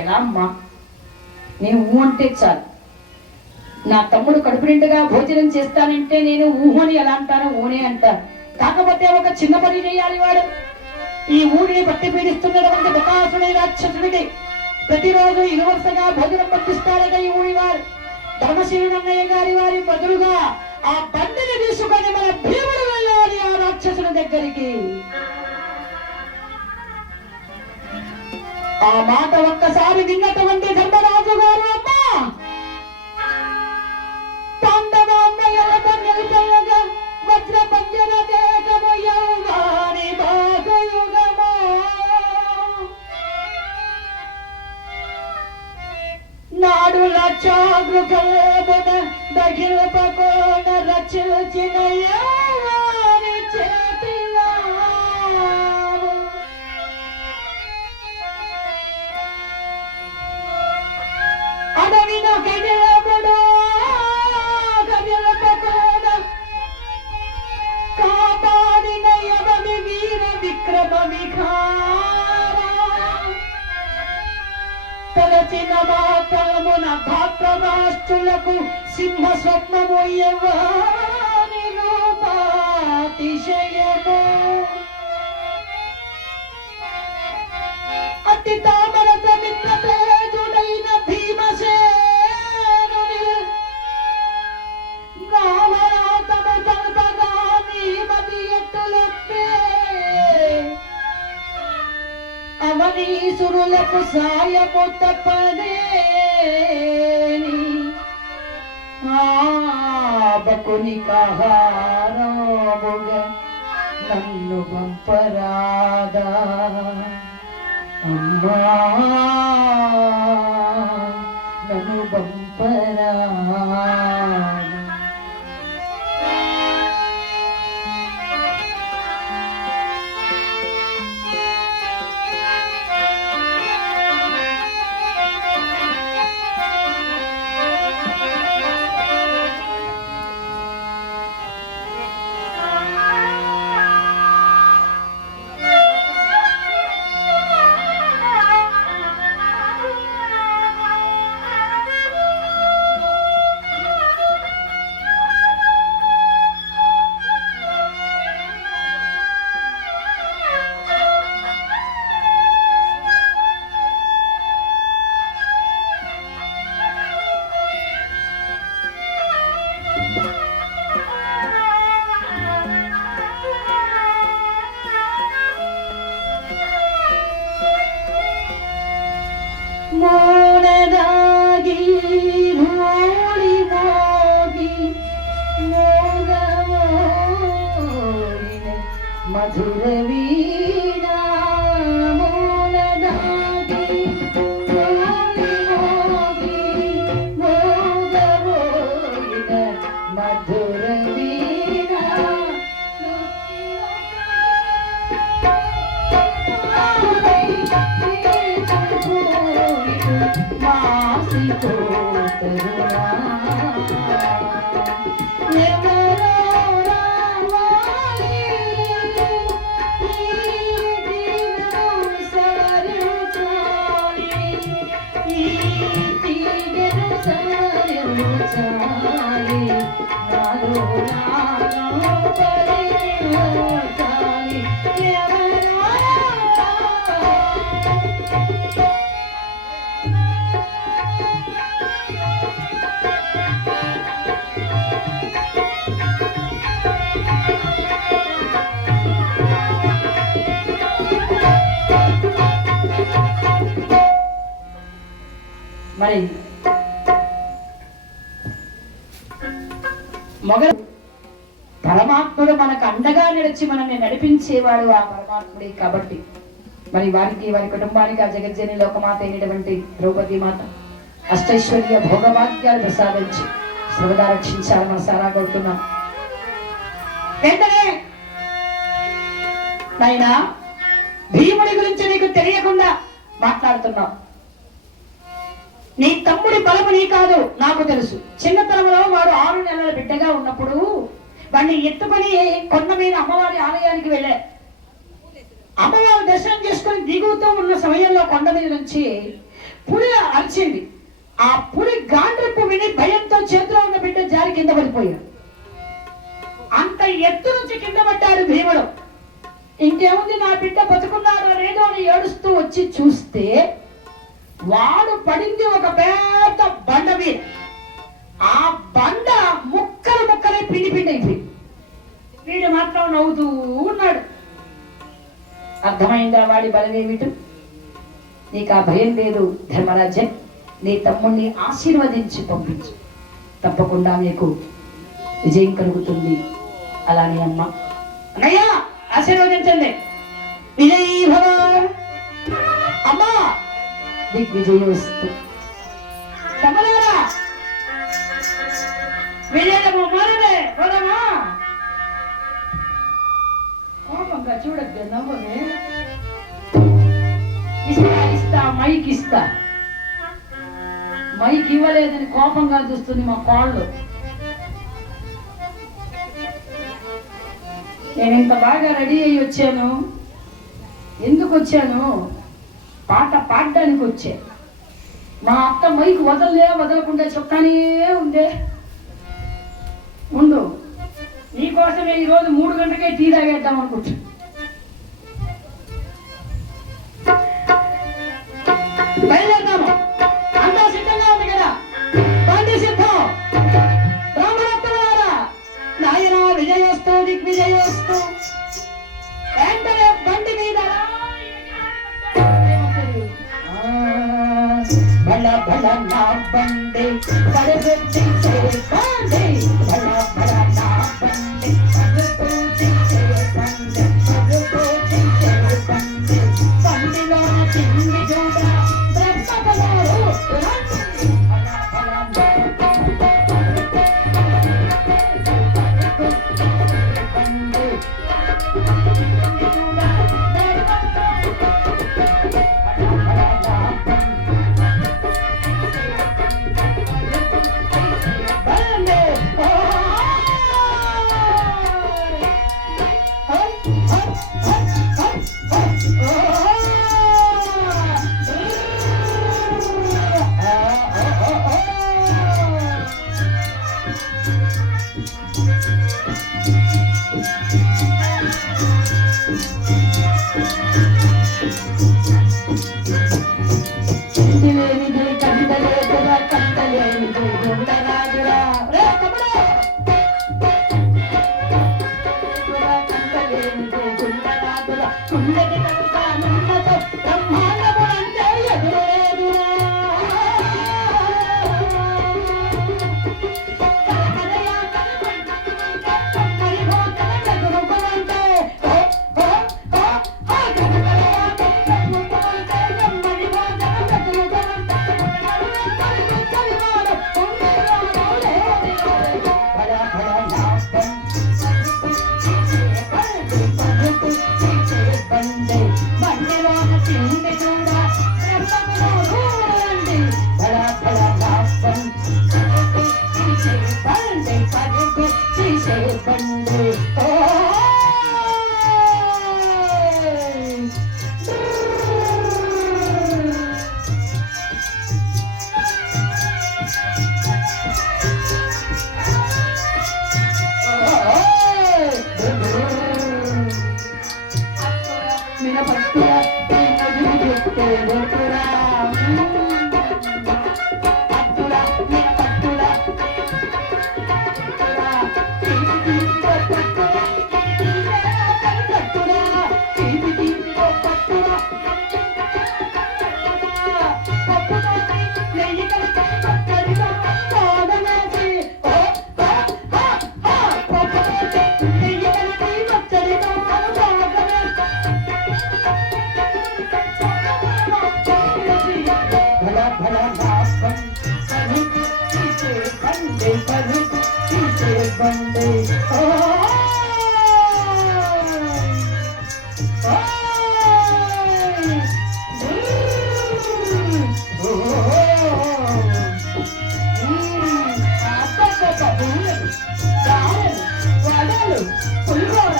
ఎలా అమ్మా? నేను ఊ అంటే చాలు. నా తమ్ముడు కడుపు నిండుగా భోజనం చేస్తానంటే నేను ఊహని ఎలా అంటాను? ఊనే అంటాను. కాకపోతే ఒక చిన్న పని చేయాలి. వాడు ఈ ఊరిని పట్టి పీడిస్తున్నటువంటి బకాసుడి రాక్షసుడికి ప్రతిరోజు ఇరువరుసగా భోజనం పంపిస్తారట ఈ ఊరి వారు. ధర్మశీలన్నయ్య గారి వారి బదులుగా ఆ బండిని తీసుకొని మన భీముడు వెళ్ళాలి ఆ రాక్షసుని దగ్గరికి. ఆ మాట ఒక్కసారి విన్నటువంటి ధర్మరాజు గారు, అమ్మా పాండవ అన్నయ్యలతో నిలుపల్లగా వజ్ర పంజర దేహమయ్యగాని భాగయుగమా నాడు లక్షాగృహమున దగిలపకోన రచించిన యావాని చేతిలా అడవిన కడిలముడు కడిలపకోన కాపాడిన యవని వీర విక్రమ విహార తలచిన మాతమున భాద్రరాష్ట్రులకు సింహ స్వప్నము యవ్వాని రూపాతిశయము అతి తామర సమిత్ర తేజుడైన భీమసేనుని గామరాతము తల్పగా నీమది ఎట్టులొప్పే అవనీసురులకు సాయము తప్పదేని ఆబకుని కహారముగా నన్ను పంపరాదా అమ్మా, నన్ను పంపరాదా. ಮೋಡದಾಗಿ ಧೂಳಿ ಮೋಗಿ ಮೋಗಮೋಡಿನ ಮಧುರ ವೀಣಾ ಮೋಡದಾಗಿ ಧೂಳಿ ಮೋಗಿ ಮೋಗಮೋಡಿನ ಮಧುರ ವೀಣಾ మరి మొగలు పరమాత్ముడు మనకు అండగా నిలిచి మనల్ని నడిపించేవాడు ఆ పరమాత్ముడే కాబట్టి మరి వారికి వారి కుటుంబానికి ఆ జగజ్జని లోకమాత అయినటువంటి ద్రౌపది మాత అష్టైశ్వర్య భోగభాగ్యాలు ప్రసాదించి సర్వదా రక్షించాలని మన సారా కోరుతున్నాం. వెంటనే నాయనా భీముడి గురించి నీకు తెలియకుండా మాట్లాడుతున్నావు. నీ తమ్ముడి బలము నీ కాదు నాకు తెలుసు. చిన్నతనంలో వాడు 6 నెలల బిడ్డగా ఉన్నప్పుడు వాడిని ఎత్తుకొని కొండ మీద అమ్మవారి ఆలయానికి వెళ్ళారు. అమ్మవారి దర్శనం చేసుకొని దిగుతూ ఉన్న సమయంలో కొండ మీద నుంచి పులి అరిచింది. ఆ పులి గాండ్రపు విని భయంతో చేతిలో ఉన్న బిడ్డ జారి కింద పడిపోయాడు. అంత ఎత్తు నుంచి కింద పడ్డాడు భీముడు. ఇంకేముంది నా బిడ్డ బతుకున్నాడో లేదో అని ఏడుస్తూ వచ్చి చూస్తే వాడు పడింది ఒక పెద్ద బండ మీద. ఆ బండ ముక్కలు ముక్కలే పిండి పిండి అయిపోయింది. వీడు మాత్రం నవ్వుతూ ఉన్నాడు. అర్థమైందా వాడి బలమేమిటో? నీకు ఆ భయం లేదు ధర్మరాజన్. నీ తమ్ముణ్ణి ఆశీర్వదించి పంపించు, తప్పకుండా నీకు విజయం కలుగుతుంది. అలానే అమ్మ అన్నయ్య ఆశీర్వదించండి. విజయీ భవ అమ్మా, దిగ్విజయోస్తు. తమలారా విజయము మరదే వరమా. కోపంగా చూడద్దు, నవ్వనే. ఇస్తా మైక్ ఇస్తా. మైక్ ఇవ్వలేదని కోపంగా చూస్తుంది మా కాళ్ళు. నేను ఇంత బాగా రెడీ అయ్యి వచ్చాను. ఎందుకు వచ్చాను? పాట పాడడానికి వచ్చా. మా అత్త మైక్ వదలకుండా చెప్తానే ఉందే. ఉండు, నీకోసమే ఈరోజు 3 గంటలకే టీ తాగేద్దాం అనుకుంటా. బయలుదేరదాము. అంతా సిద్ధంగా ఉంది కదా? బండి సిద్ధం. బ్రాహ్మణోత్తమారా, నాయన విజయోస్తు దిగ్విజయోస్తు. వెంటనే బండి మీద బల బల నా బండి పడగొట్టి బండి, బల బల నా బండి పడగొట్టి బండి, పడగొట్టి బండి. బండిలో తిండి చూడ బ్రహ్మపదాలు రండి. బల బల బండి నెయ్యి గారెలు, వడలు, పులిహోర,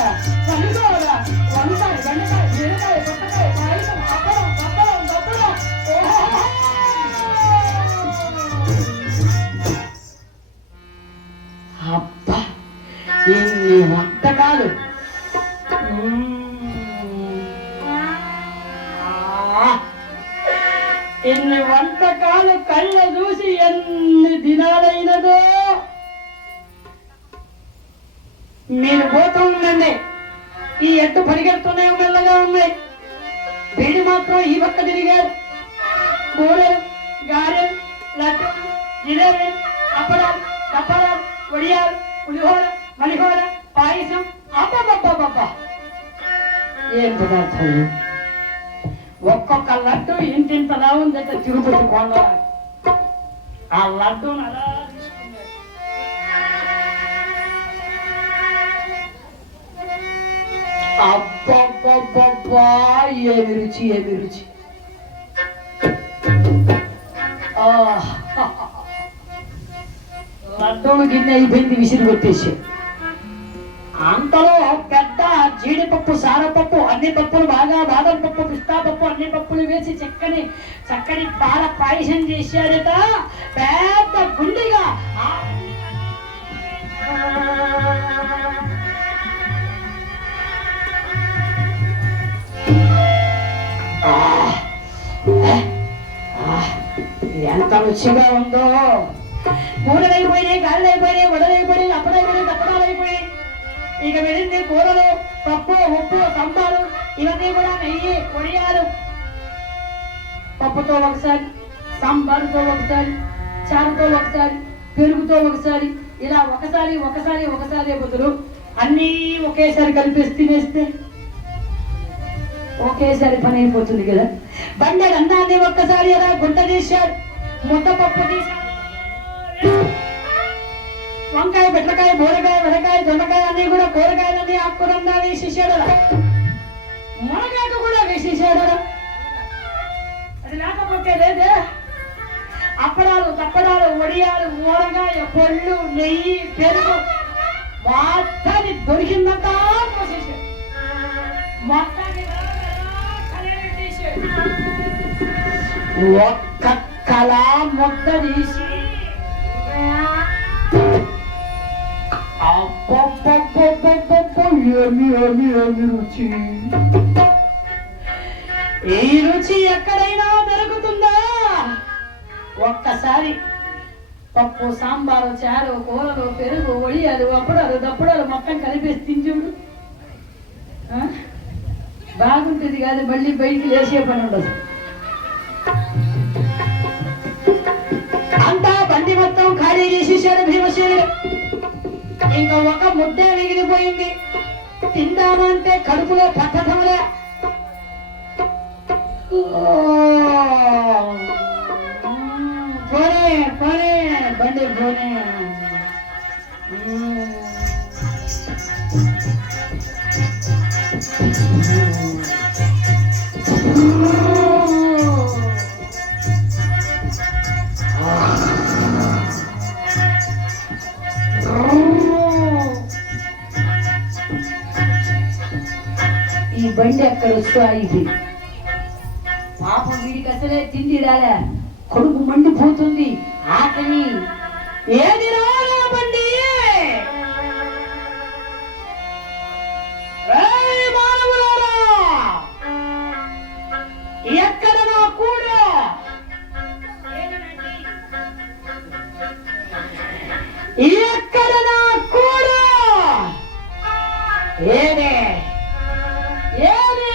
పలిహోర, వంకాయ, బెండకాయ, బీరకాయ, పొట్టకాయ, పాయసం, అప్పడం, పప్పడం, దప్పడం. అబ్బా, ఇన్ని వంటకాలు! ఇన్ని వంటకాలు కళ్ళ చూసి ఎన్ని దినాలైనదో. మీరు పోతూ ఉండండి, ఈ ఎట్టు పరిగెడుతున్నాయి, మెల్లగా ఉన్నాయి. వీడి మాత్రం ఈ పక్క తిరిగారు. కూరలు, గారెలు, లడ్డు, జిలేబీ, అప్పడాలు, దప్పడాలు, వడియాలు, పులిహోర, మలిహోర, పాయసం. అబ్బబ్బబ్బబ్బబ్బా, ఏం పదార్థాలు! ఒక్కొక్క లడ్డు ఇంటింతలా ఉందట తిరుపతి కొండ. ఆ లడ్డూను అలా తీసుకున్నారు. అబ్బబ్బబ్బబ్బా, ఏమి రుచి, ఏమి రుచి! లడ్డూను గిన్నె అయిపోయింది, విసిరి కొట్టేసి. అంతలో పెద్ద జీడిపప్పు, సారపప్పు, అన్ని పప్పులు బాగా, బాదం పప్పు, పిస్తా పప్పు, అన్ని పప్పులు వేసి చక్కని పాల పాయసం చేశారట. పెద్ద గుండిగా ఎంత రుచిగా ఉందో! కూరలు అయిపోయినాయి, గారెలు అయిపోయినాయి, వడలు అయిపోయినాయి, అప్పడైపోయినాయి, దప్పడాలు అయిపోయినాయి. ఇక వెళ్ళింది కూరలు, పప్పు, ఉప్పు, సంబారు, ఇవన్నీ కూడా నెయ్యి, వడియాలు. పప్పుతో ఒకసారి, సాంబారుతో ఒకసారి, చారుతో ఒకసారి, పెరుగుతో ఒకసారి, ఇలా ఒకసారి బదులు అన్నీ ఒకేసారి కలిపేసి తినేస్తే ఒకేసారి పని అయిపోతుంది కదా. బండెడు అన్నాన్ని ఒక్కసారి ఎలా గుంట తీశాడు. ముద్దపప్పు తీశాడు, వంకాయ, బెండకాయ, బోరకాయ, వెనకాయ, దొండకాయ అన్ని కూడా కూరగాయలన్నీ ఆకుకూరన్నా వేసేసాడు. మునగాకు కూడా వేసేసాడు. అది లేకపోతే లేదే. అప్పడాలు, తప్పడాలు, వడియాలు, ఊరగాయ, పళ్ళు, నెయ్యి, పెరుగు మొత్తాన్ని దొరికిందంతా పోసేసాడు. మొత్తాన్ని ఒక్క కళ ముద్ద తీసి ఏమి రుచి! ఈ రుచి ఎక్కడైనా దొరుకుతుందా? ఒక్కసారి పప్పు, సాంబారు, చారు, కూరలు, పెరుగు, వడియాలు, అప్పడాలు, దప్పడాలు మొత్తం కలిపేసి తింజుడు బాగుంటుంది కాదు. మళ్ళీ బయటికి లేచే పని ఉండదు. అంతా బండి మొత్తం ఖాళీ చేసేసాడు భీమసేనుడు. ఇంకా ఒక ముద్ద మిగిలిపోయింది. తిందామంటే కడుపులో పట్టటంలే. పోనే పోనే బండి పోనే. ఈ బండి అక్కడ వస్తుంది. పాపం వీడికి అసలే తిండి రాలే, కొడుకు మండిపోతుంది, ఆకలి. ఏది రాలా బండి? ఎక్కడ నా కూడా ఎక్కడ నా కూడా ఏదే ఏదే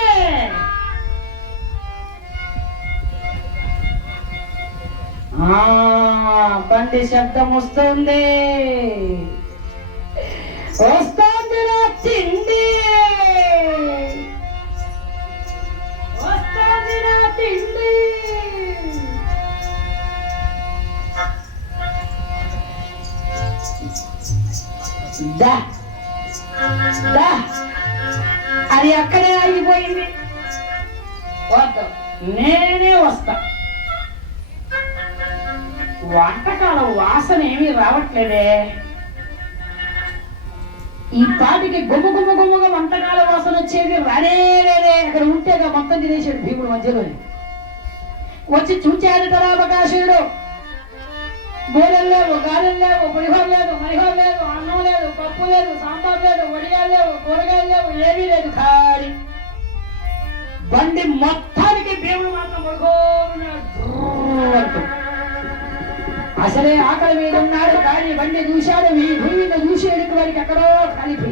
బండి శబ్దం వస్తుంది. వస్తుంది నా తిండి, వస్తుంది నా తిండి. అది అక్కడే ఆగిపోయింది. వద్దు, నేనే వస్తా. వంటకాల వాసన ఏమీ రావట్లేదే. ఈ పాటికి గుమ్మగా వంటకాల వాసన వచ్చేది రానే లేదే. అక్కడ ఉంటేగా మొత్తం తినేసాడు భీముడు మధ్యలోని. వచ్చి చూచాడు తరావకాశుడు. బోరెలు లేవు, గారెలు లేవు, పులిహోర లేదు, మలిహోర లేదు, అన్నం లేదు, పప్పు లేదు, సాంబార్ లేదు, వడియాలు లేవు, కూరగాయలు లేవు, ఏమీ లేదు. ఖాళీ బండి మొత్తానికి భీముడు మాత్రం పడుకోన్నాడు. అసలే ఆకలి మీద ఉన్నాడు, కానీ బండి చూశాడు. ఈ భూమిని చూసేందుకు వారికి ఎక్కడో కలిపి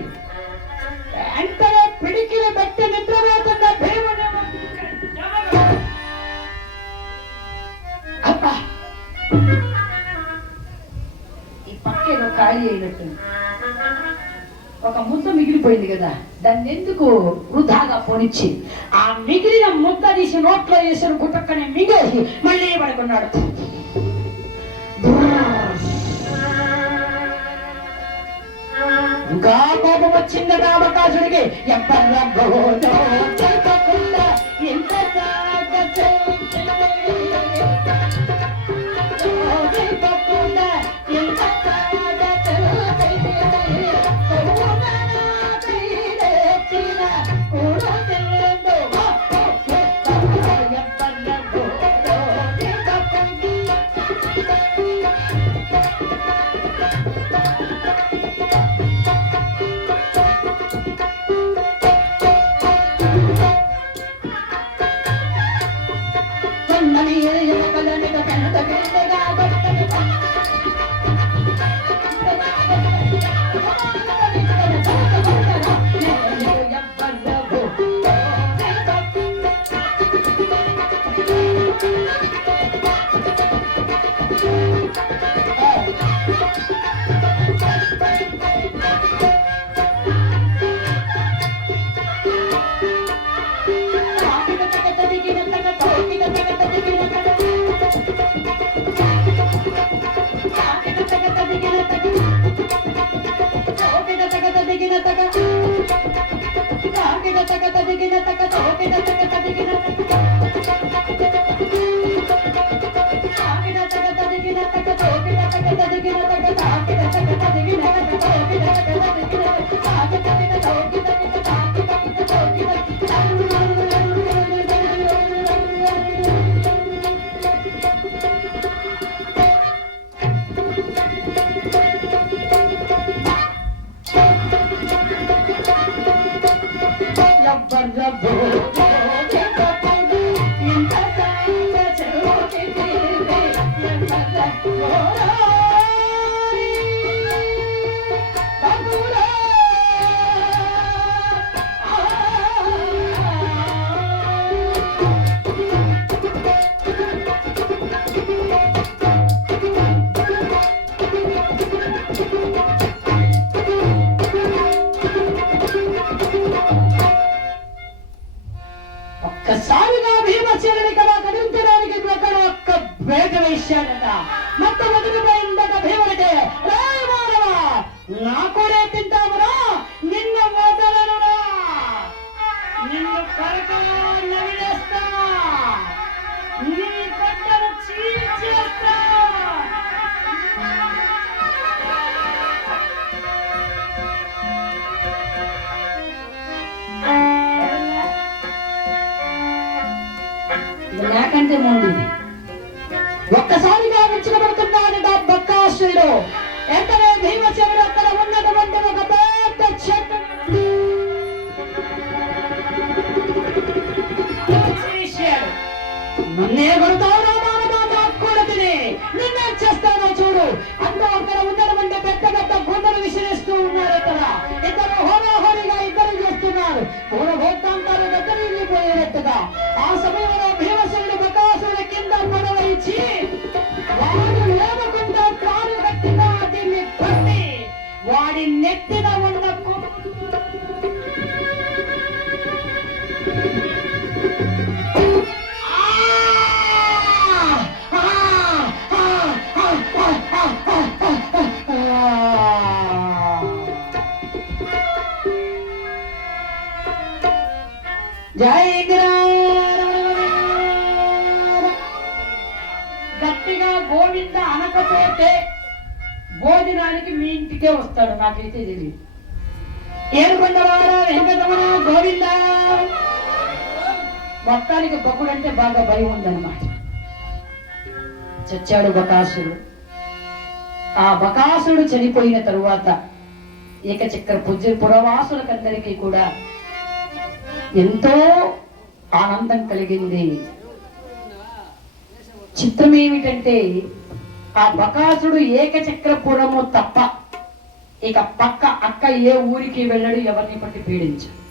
వెంటనే పిడికిలు పెట్టి నిద్రపోతున్న భీముడు అబ్బా ఈ పక్కేదో ఖాళీ అయినట్టు ఒక ముద్ద మిగిలిపోయింది కదా, దాన్ని ఎందుకు వృధాగా పోనిచ్చి ఆ మిగిలిన ముద్ద తీసి నోట్లో వేసిన గుట్టక్కనే మింగేసి మళ్ళీ పడుకున్నాడు. ఇంకా కోపం వచ్చిందట అవకాశుడికి. ఎప్పటికీ ఒక్కసారిగా భీమసేనుని కదా కదిలించడానికి ఎక్కడ ఒక్క వేగ వేశాడట. మొత్తం వదిలిపోయిందట భీముడికి. నాకు తింటామురా, నిన్ను వదలనురా, నిన్ను కరకలా నవిలేస్తా, నీ కొట్టను చీల్చేస్తా. నాకంటే ముందు ఒక్కసారిగా విచ్చలబడుతున్నాడట బక్కాసురుడు. ఎంతనే భీమసేనుడు అక్కడ ఉన్నటువంటి ఒక పెద్ద చెట్టు నన్నే కొడతావు తిని నిన్నేం చేస్తానో చూడు అంతా అక్కడ ఉన్నటువంటి పెద్ద పెద్ద గుండెలు విసిరేస్తూ ఉన్నారు. ఇక్కడ ఇద్దరు హోరాహోరీగా ఇద్దరు చేస్తున్నారు. పూర్వభూతాంతాలు దగ్గరిపోయేట్టుగా ఆ సమయంలో భీమసేనుడు బకాసురుడి కింద పడవచ్చి వాడు లేవకుండా కారు గట్టిగా దీన్ని కొట్టి వాడి నెత్తిన ఉన్న గట్టిగా గోవింద అనకపోతే భోజనానికి మీ ఇంటికే వస్తాడు. నాకైతే తెలియదు. ఏడుకొండవాడ వెంకటరమణ గోవింద. మొత్తానికి బొక్కుడంటే బాగా భయం ఉందన్నమాట. చచ్చాడు బకాసుడు. ఆ బకాసుడు చనిపోయిన తరువాత ఏకచక్ర పురవాసులకందరికీ కూడా ఎంతో ఆనందం కలిగింది. చిత్రం ఏమిటంటే ఆ బకాసుడు ఏకచక్రపురము తప్ప ఇక పక్క అక్క ఏ ఊరికి వెళ్ళడు, ఎవరిని పట్టి పీడించు.